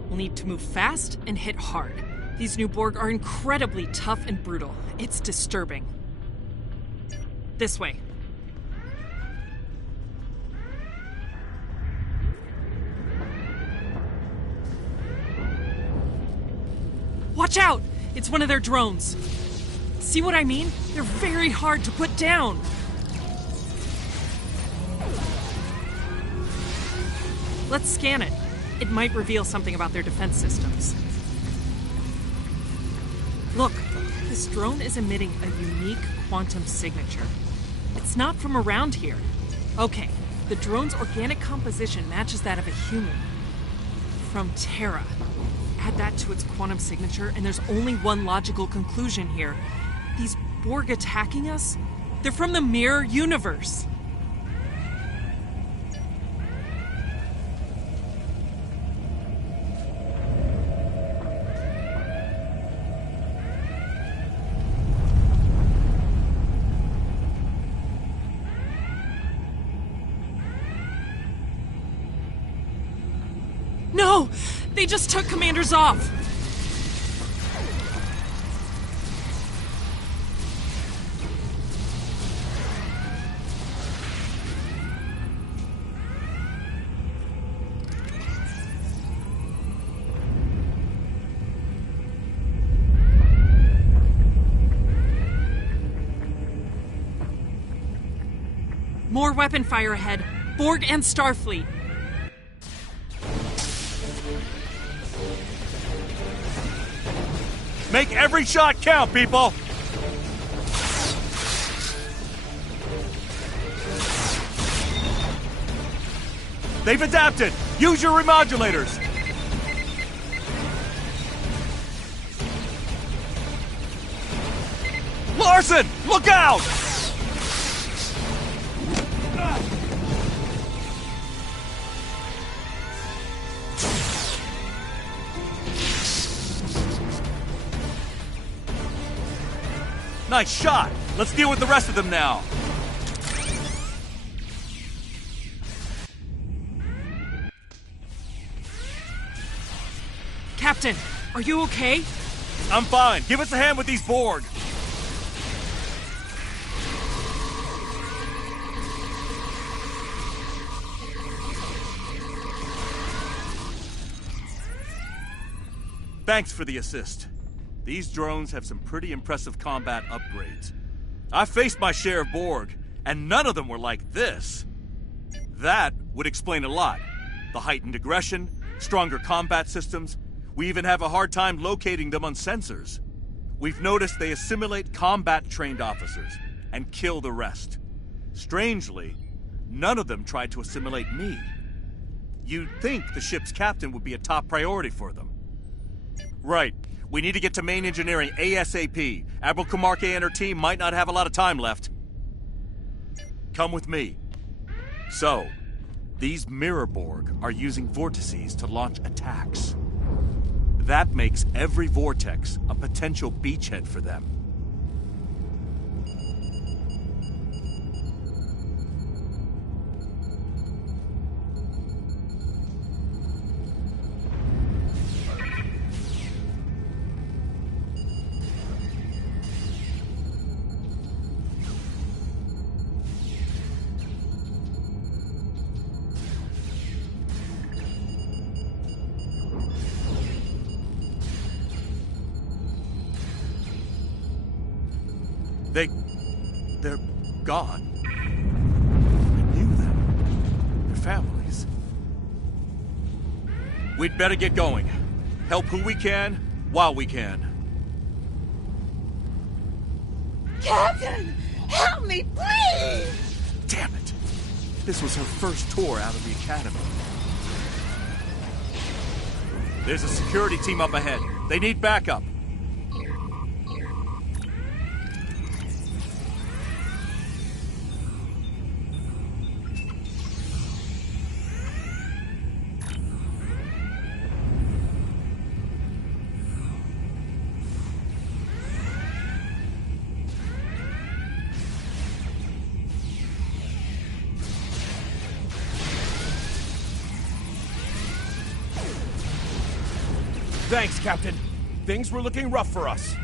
We'll need to move fast and hit hard. These new Borg are incredibly tough and brutal. It's disturbing. This way. Watch out! It's one of their drones. See what I mean? They're very hard to put down. Let's scan it. It might reveal something about their defense systems. Look, this drone is emitting a unique quantum signature. It's not from around here. Okay, the drone's organic composition matches that of a human. From Terra. Add that to its quantum signature, and there's only one logical conclusion here. These Borg attacking us? They're from the mirror universe. No! They just took Commanders off! More weapon fire ahead. Borg and Starfleet. Make every shot count, people! They've adapted! Use your remodulators! Larson! Look out! Nice shot! Let's deal with the rest of them now. Captain, are you okay? I'm fine. Give us a hand with these Borg. Thanks for the assist. These drones have some pretty impressive combat upgrades. I've faced my share of Borg, and none of them were like this. That would explain a lot. The heightened aggression, stronger combat systems. We even have a hard time locating them on sensors. We've noticed they assimilate combat-trained officers and kill the rest. Strangely, none of them tried to assimilate me. You'd think the ship's captain would be a top priority for them. Right. We need to get to main engineering ASAP. Admiral Camarque and her team might not have a lot of time left. Come with me. So, these Mirror Borg are using vortices to launch attacks. That makes every vortex a potential beachhead for them. They're gone. I knew them. Their families. We'd better get going. Help who we can, while we can. Captain! Help me, please! Damn it! This was her first tour out of the Academy. There's a security team up ahead. They need backup. Thanks, Captain. Things were looking rough for us.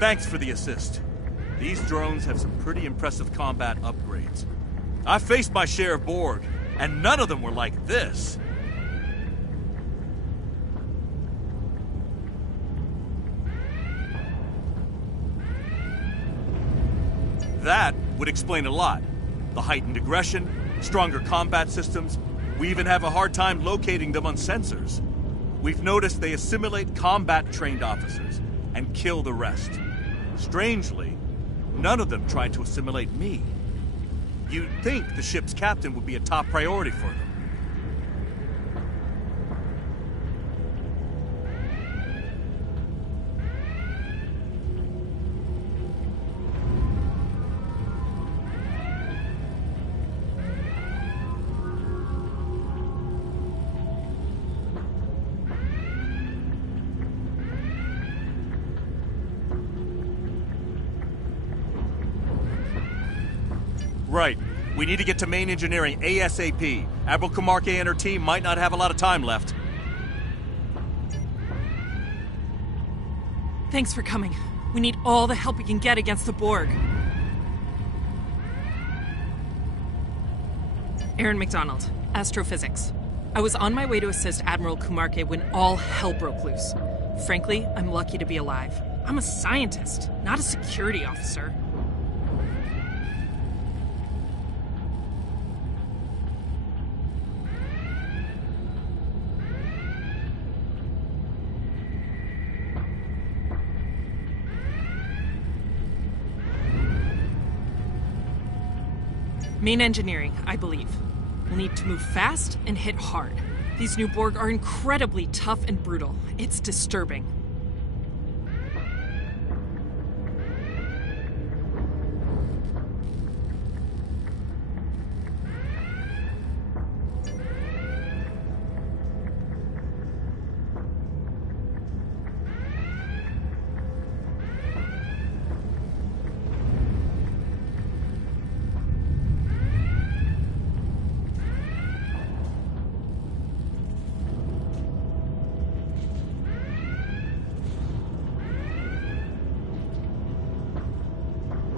Thanks for the assist. These drones have some pretty impressive combat upgrades. I've faced my share of Borg, and none of them were like this. That would explain a lot. The heightened aggression, stronger combat systems. We even have a hard time locating them on sensors. We've noticed they assimilate combat-trained officers and kill the rest. Strangely, none of them tried to assimilate me. You'd think the ship's captain would be a top priority for them. Right. We need to get to main engineering ASAP. Admiral Camarque and her team might not have a lot of time left. Thanks for coming. We need all the help we can get against the Borg. Aaron McDonald, Astrophysics. I was on my way to assist Admiral Camarque when all hell broke loose. Frankly, I'm lucky to be alive. I'm a scientist, not a security officer. Main engineering, I believe. We'll need to move fast and hit hard. These new Borg are incredibly tough and brutal. It's disturbing.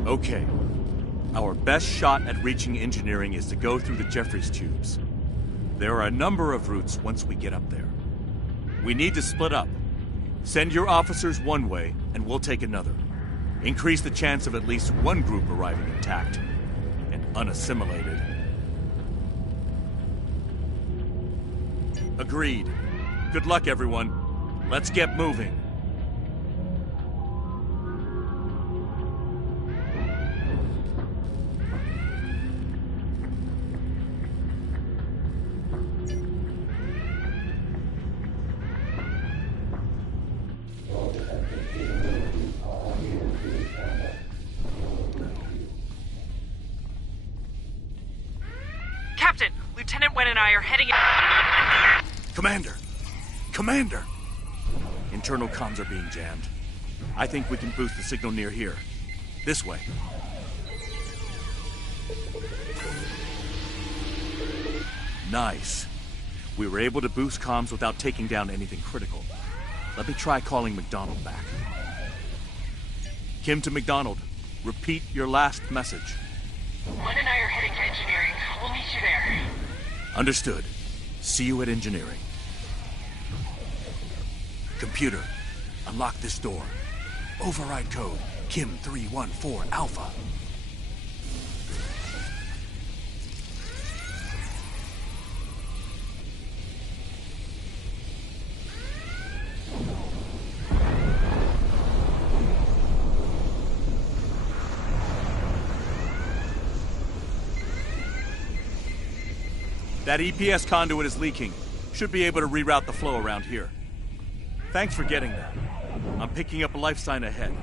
Okay. Our best shot at reaching engineering is to go through the Jeffries tubes. There are a number of routes once we get up there. We need to split up. Send your officers one way, and we'll take another. Increase the chance of at least one group arriving intact and unassimilated. Agreed. Good luck, everyone. Let's get moving. Captain, Lieutenant Wen and I are heading... Commander! Internal comms are being jammed. I think we can boost the signal near here. This way. Nice. We were able to boost comms without taking down anything critical. Let me try calling McDonald back. Kim to McDonald. Repeat your last message. Wen and I are heading to engineering. We'll meet you there. Understood. See you at engineering. Computer, unlock this door. Override code Kim 314 Alpha. That EPS conduit is leaking. Should be able to reroute the flow around here. Thanks for getting that. I'm picking up a life sign ahead.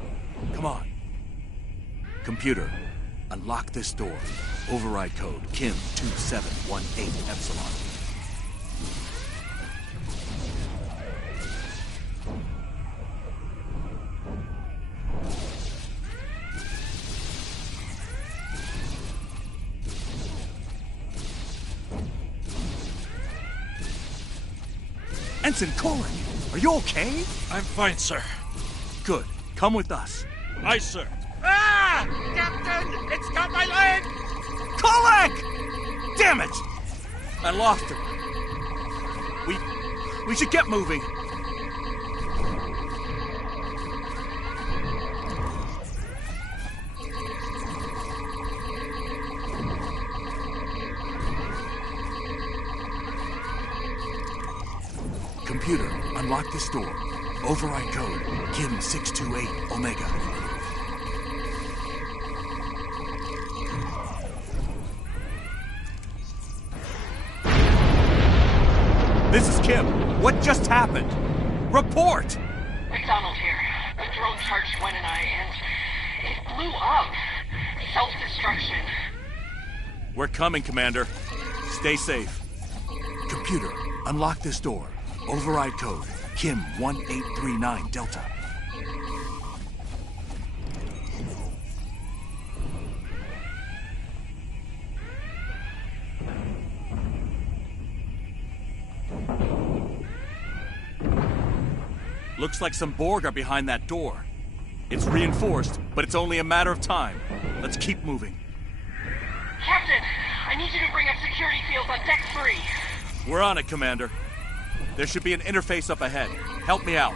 Come on. Computer, unlock this door. Override code Kim 2718 Epsilon. Ensign Korik, are you okay? I'm fine, sir. Good. Come with us. Aye, sir. Ah! Captain! It's got my leg! Kolek! Damn it! I lost him. We should get moving. Computer, unlock this door. Override code, Kim 628 Omega. This is Kim. What just happened? Report! McDonald here. The drone charged Gwen and I, and it blew up. Self-destruction. We're coming, Commander. Stay safe. Computer, unlock this door. Override code, Kim 1839 Delta. Looks like some Borg are behind that door. It's reinforced, but it's only a matter of time. Let's keep moving. Captain, I need you to bring up security fields on Deck 3. We're on it, Commander. There should be an interface up ahead. Help me out.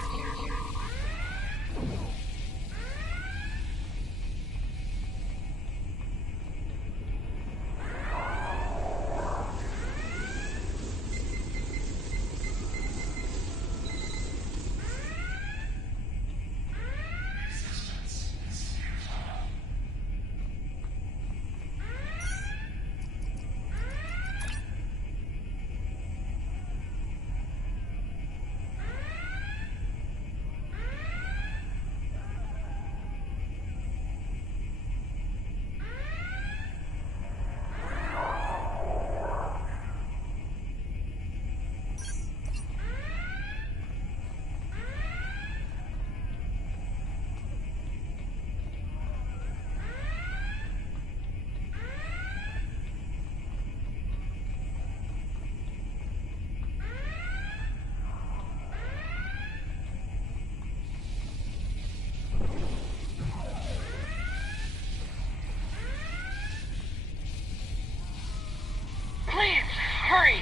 Please, hurry!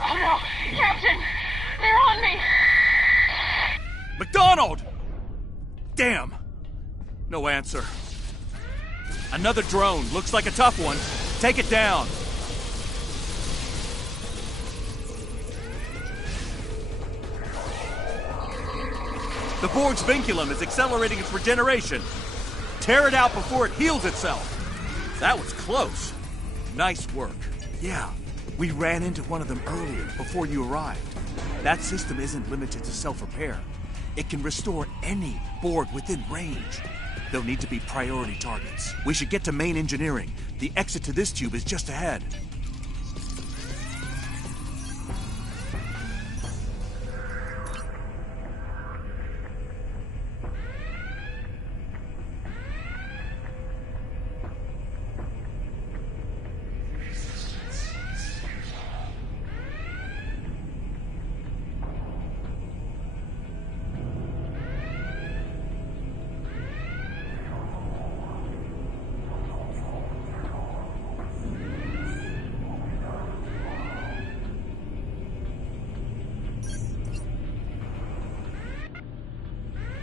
Oh no! Captain! They're on me! McDonald! Damn! No answer. Another drone. Looks like a tough one. Take it down. The Borg's vinculum is accelerating its regeneration. Tear it out before it heals itself. That was close. Nice work. Yeah, we ran into one of them earlier, before you arrived. That system isn't limited to self-repair. It can restore any Borg within range. They'll need to be priority targets. We should get to main engineering. The exit to this tube is just ahead.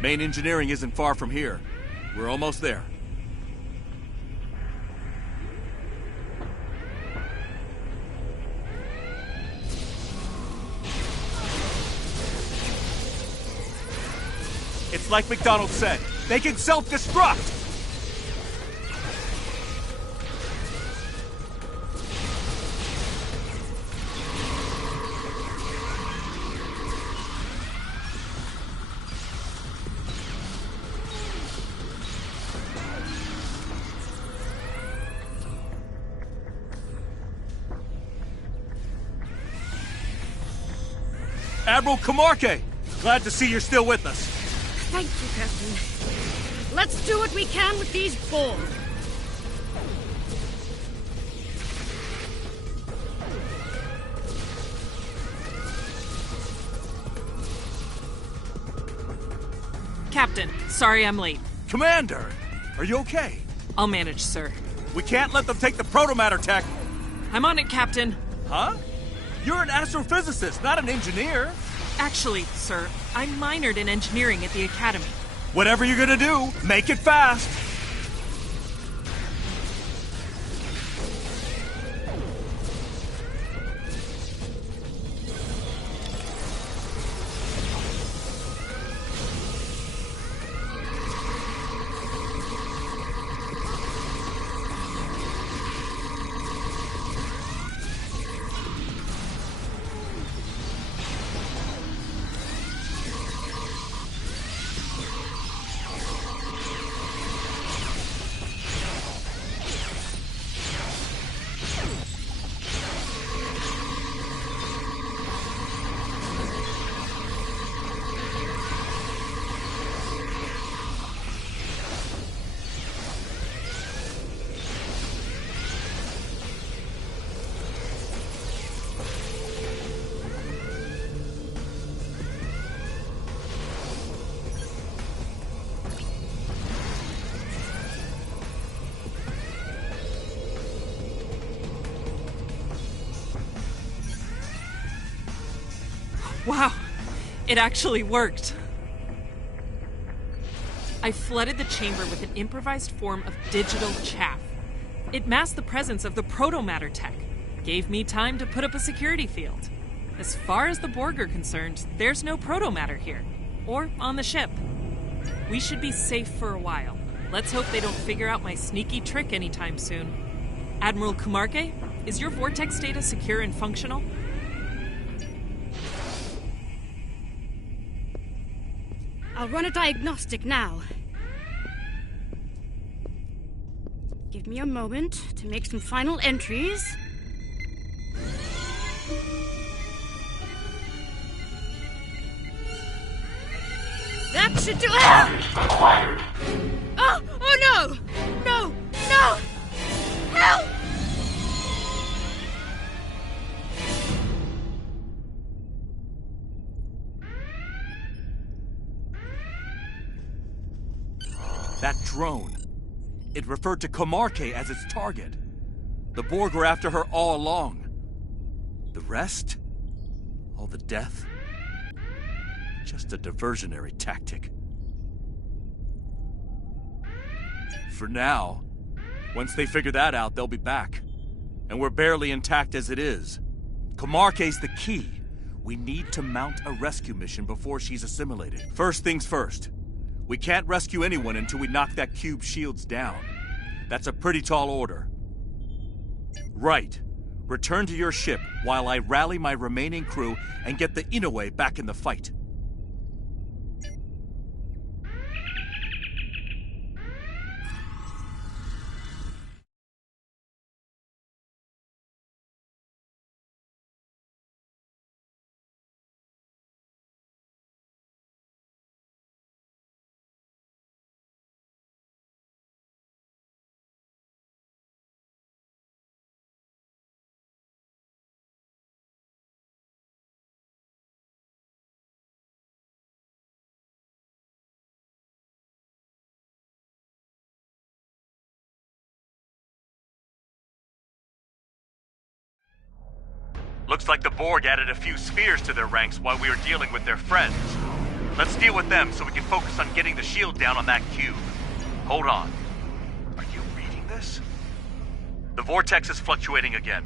Main engineering isn't far from here. We're almost there. It's like McDonald said. They can self-destruct! Admiral Kamarke! Glad to see you're still with us. Thank you, Captain. Let's do what we can with these Borg. Captain. Sorry I'm late. Commander! Are you okay? I'll manage, sir. We can't let them take the protomatter tech! I'm on it, Captain. Huh? You're an astrophysicist, not an engineer. Actually, sir, I minored in engineering at the Academy. Whatever you're gonna do, make it fast! Wow, it actually worked. I flooded the chamber with an improvised form of digital chaff. It masked the presence of the protomatter tech, gave me time to put up a security field. As far as the Borg are concerned, there's no protomatter here, or on the ship. We should be safe for a while. Let's hope they don't figure out my sneaky trick anytime soon. Admiral Kumarke, is your vortex data secure and functional? I'll run a diagnostic now. Give me a moment to make some final entries. That should do it! Oh no! No! No! Help! That drone. It referred to Kumarke as its target. The Borg were after her all along. The rest? All the death? Just a diversionary tactic. For now, once they figure that out, they'll be back. And we're barely intact as it is. Kumarke's the key. We need to mount a rescue mission before she's assimilated. First things first. We can't rescue anyone until we knock that cube's shields down. That's a pretty tall order. Right. Return to your ship while I rally my remaining crew and get the Inoue back in the fight. Looks like the Borg added a few spheres to their ranks while we were dealing with their friends. Let's deal with them so we can focus on getting the shield down on that cube. Hold on. Are you reading this? The vortex is fluctuating again.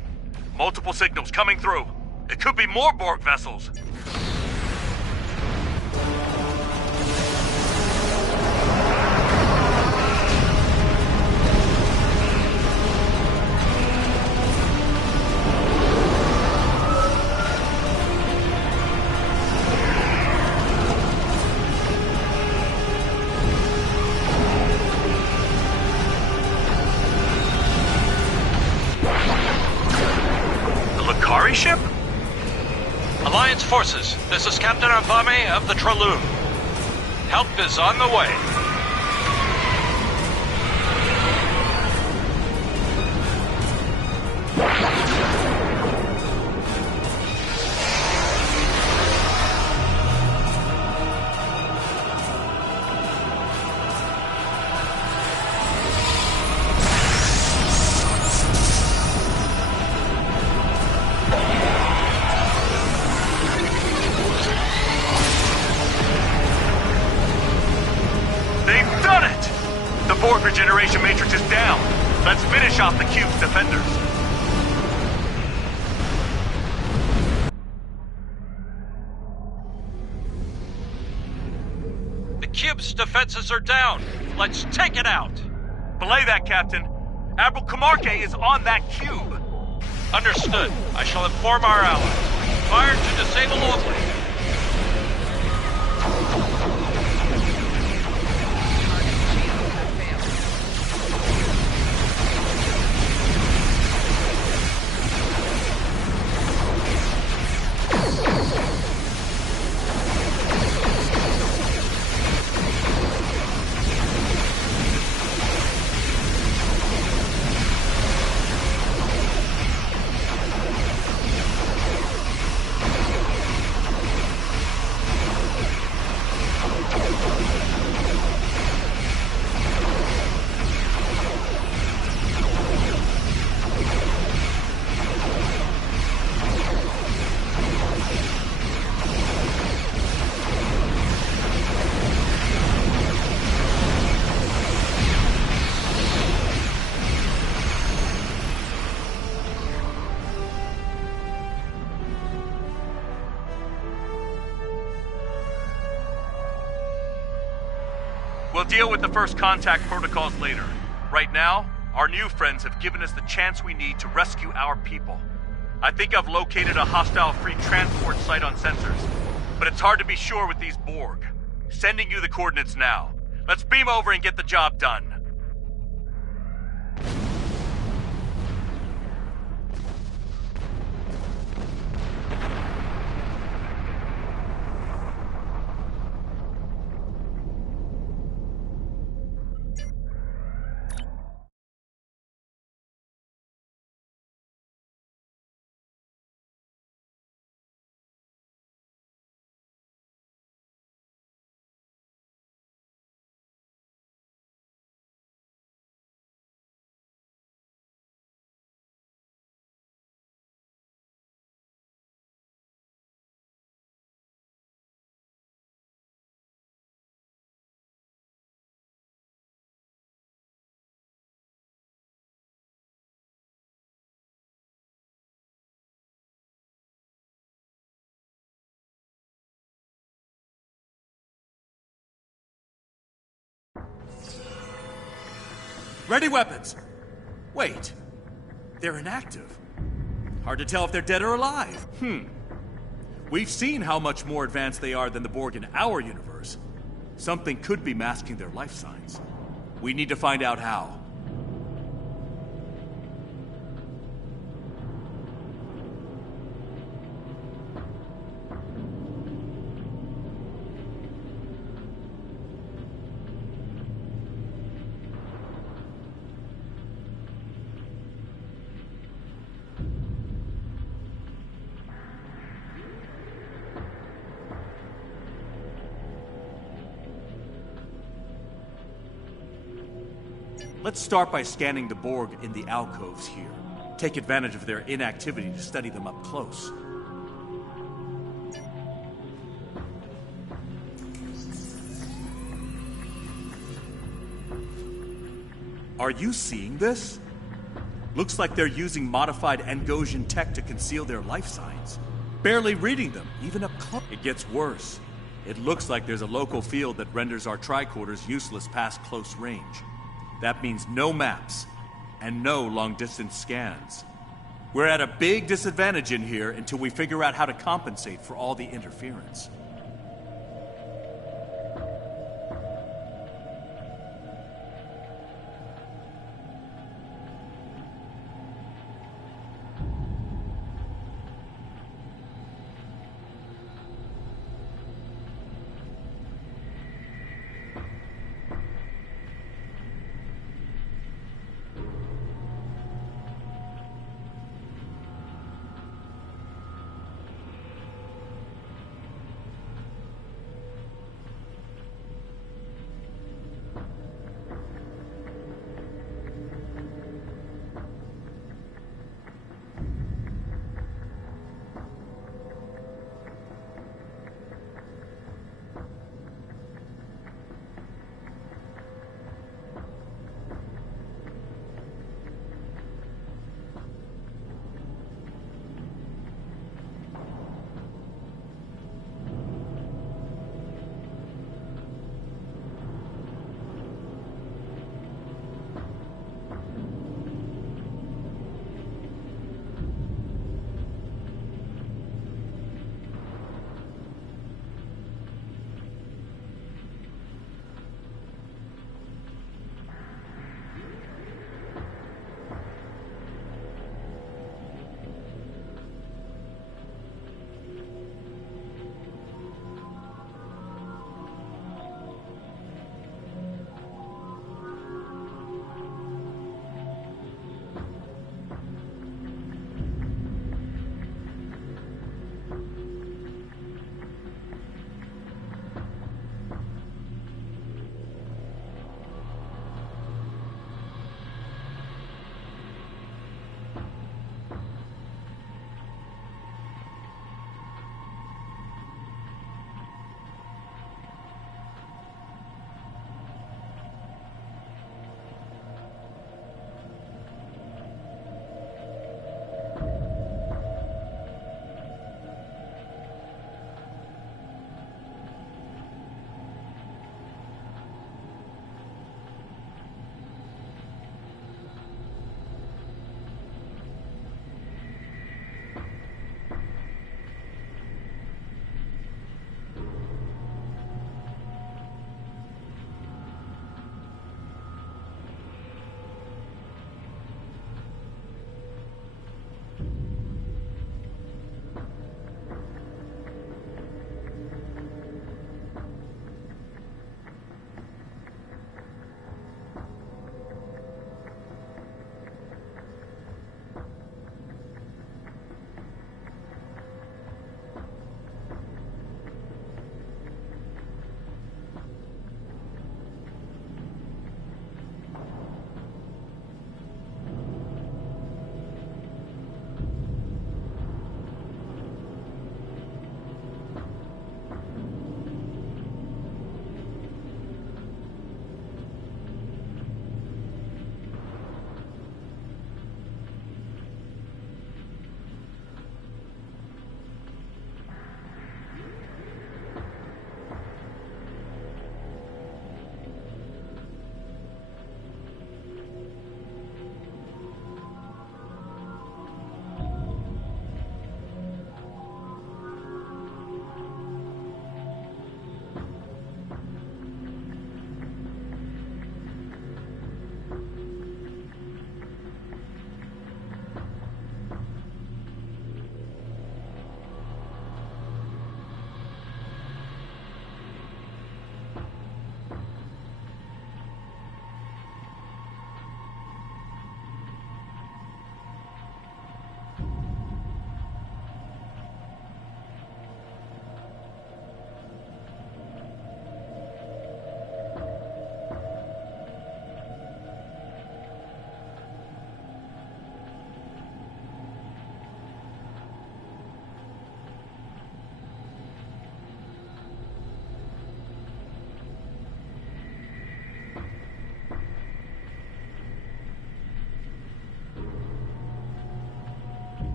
Multiple signals coming through. It could be more Borg vessels. Ship? Alliance forces, this is Captain Avame of the Traloon. Help is on the way. matrix is down. Let's finish off the cube's defenders. The cube's defenses are down. Let's take it out. Belay that, Captain. Admiral Camarque is on that cube. Understood. I shall inform our allies. Fire to disable only. We'll deal with the first contact protocols later. Right now, our new friends have given us the chance we need to rescue our people. I think I've located a hostile-free transport site on sensors, but it's hard to be sure with these Borg. Sending you the coordinates now. Let's beam over and get the job done. Ready weapons! Wait, they're inactive. Hard to tell if they're dead or alive. We've seen how much more advanced they are than the Borg in our universe. Something could be masking their life signs. We need to find out how. Let's start by scanning the Borg in the alcoves here. Take advantage of their inactivity to study them up close. Are you seeing this? Looks like they're using modified Angosian tech to conceal their life signs. Barely reading them, even up close. It gets worse. It looks like there's a local field that renders our tricorders useless past close range. That means no maps, and no long-distance scans. We're at a big disadvantage in here until we figure out how to compensate for all the interference.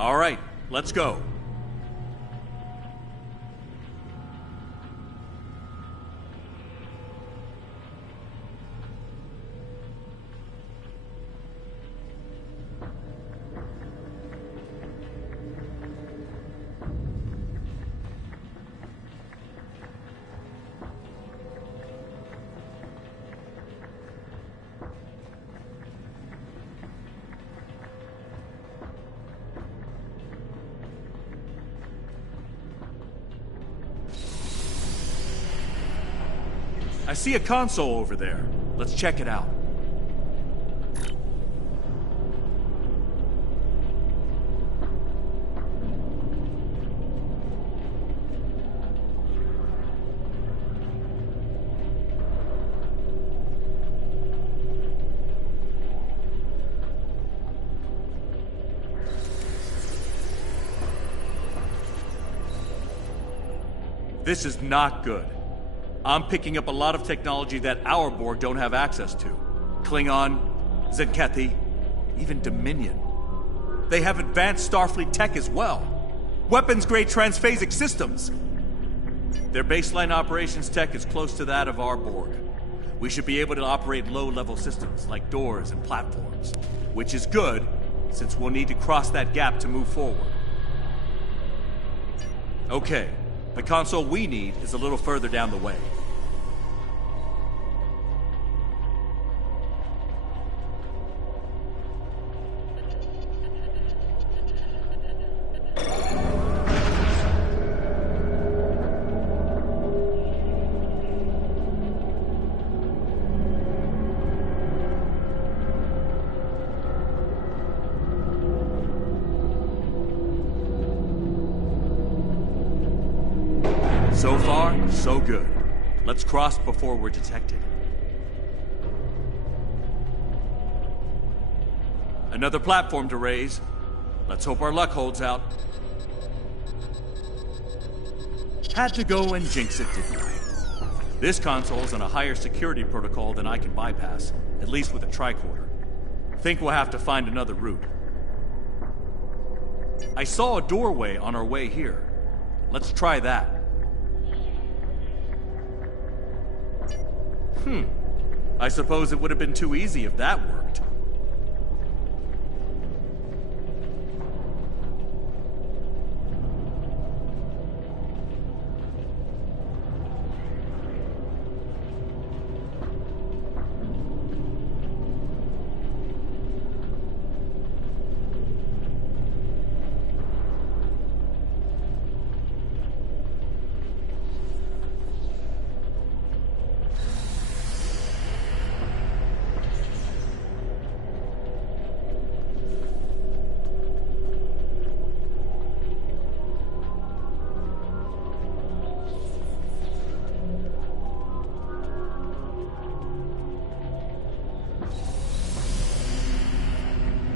All right, let's go. I see a console over there. Let's check it out. This is not good. I'm picking up a lot of technology that our Borg don't have access to. Klingon, Zenkethi, even Dominion. They have advanced Starfleet tech as well. Weapons-grade transphasic systems. Their baseline operations tech is close to that of our Borg. We should be able to operate low-level systems like doors and platforms, which is good, since we'll need to cross that gap to move forward. Okay. The console we need is a little further down the way. So far, so good. Let's cross before we're detected. Another platform to raise. Let's hope our luck holds out. Had to go and jinx it, didn't I? This console's on a higher security protocol than I can bypass, at least with a tricorder. Think we'll have to find another route. I saw a doorway on our way here. Let's try that. I suppose it would have been too easy if that worked.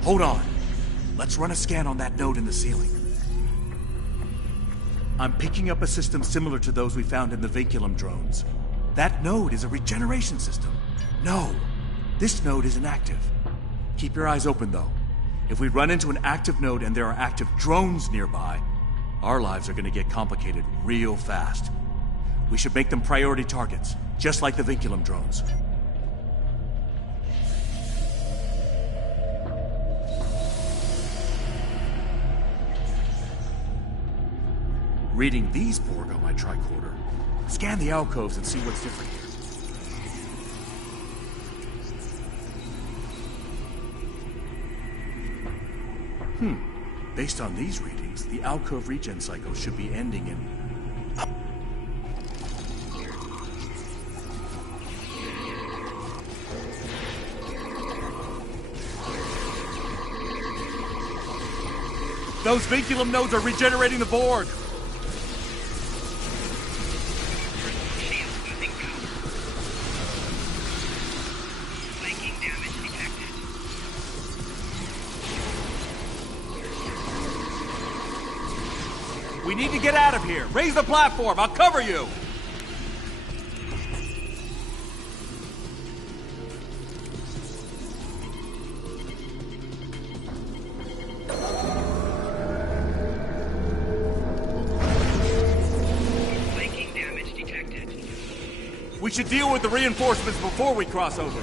Hold on. Let's run a scan on that node in the ceiling. I'm picking up a system similar to those we found in the Vinculum drones. That node is a regeneration system. No, this node isn't active. Keep your eyes open, though. If we run into an active node and there are active drones nearby, our lives are going to get complicated real fast. We should make them priority targets, just like the Vinculum drones. Reading these Borg on my tricorder. Scan the alcoves and see what's different here. Based on these readings, the alcove regen cycle should be ending in... Those Vinculum nodes are regenerating the Borg! We need to get out of here. Raise the platform. I'll cover you. should deal with the reinforcements before we cross over.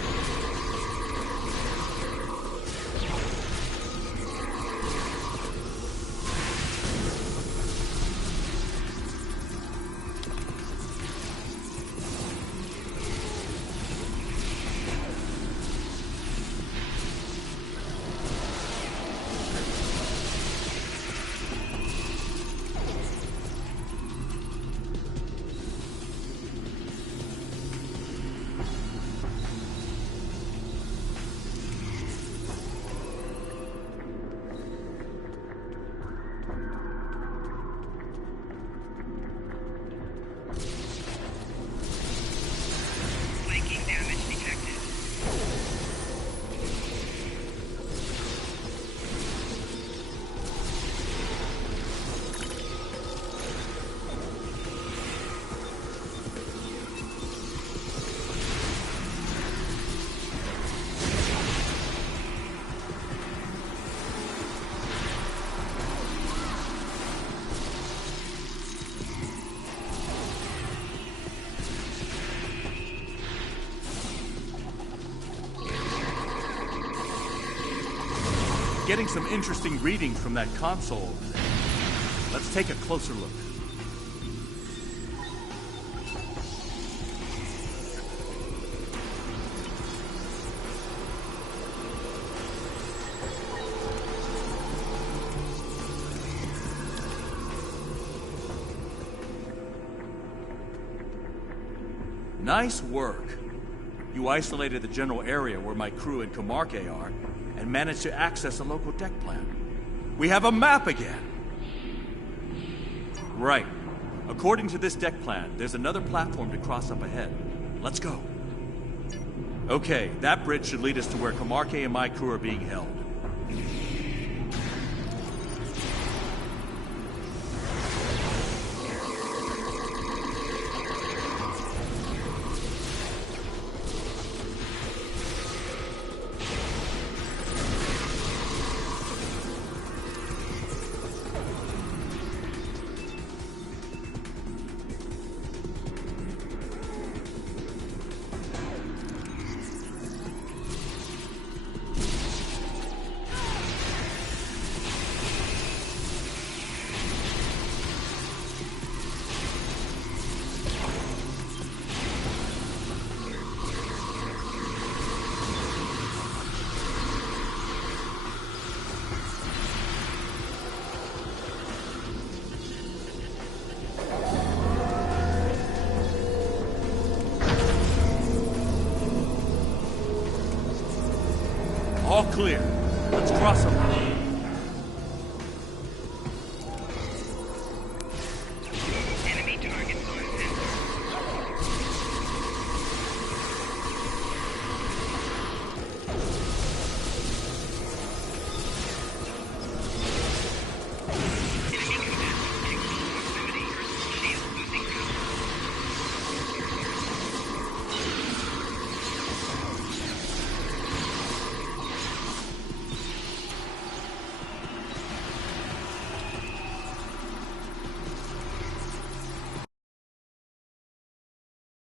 Getting some interesting readings from that console. Let's take a closer look. Nice work. You isolated the general area where my crew and Comarque are, and managed to access a local deck plan. We have a map again! Right. According to this deck plan, there's another platform to cross up ahead. Let's go. Okay, that bridge should lead us to where Comarque and my crew are being held. All clear. Let's cross over.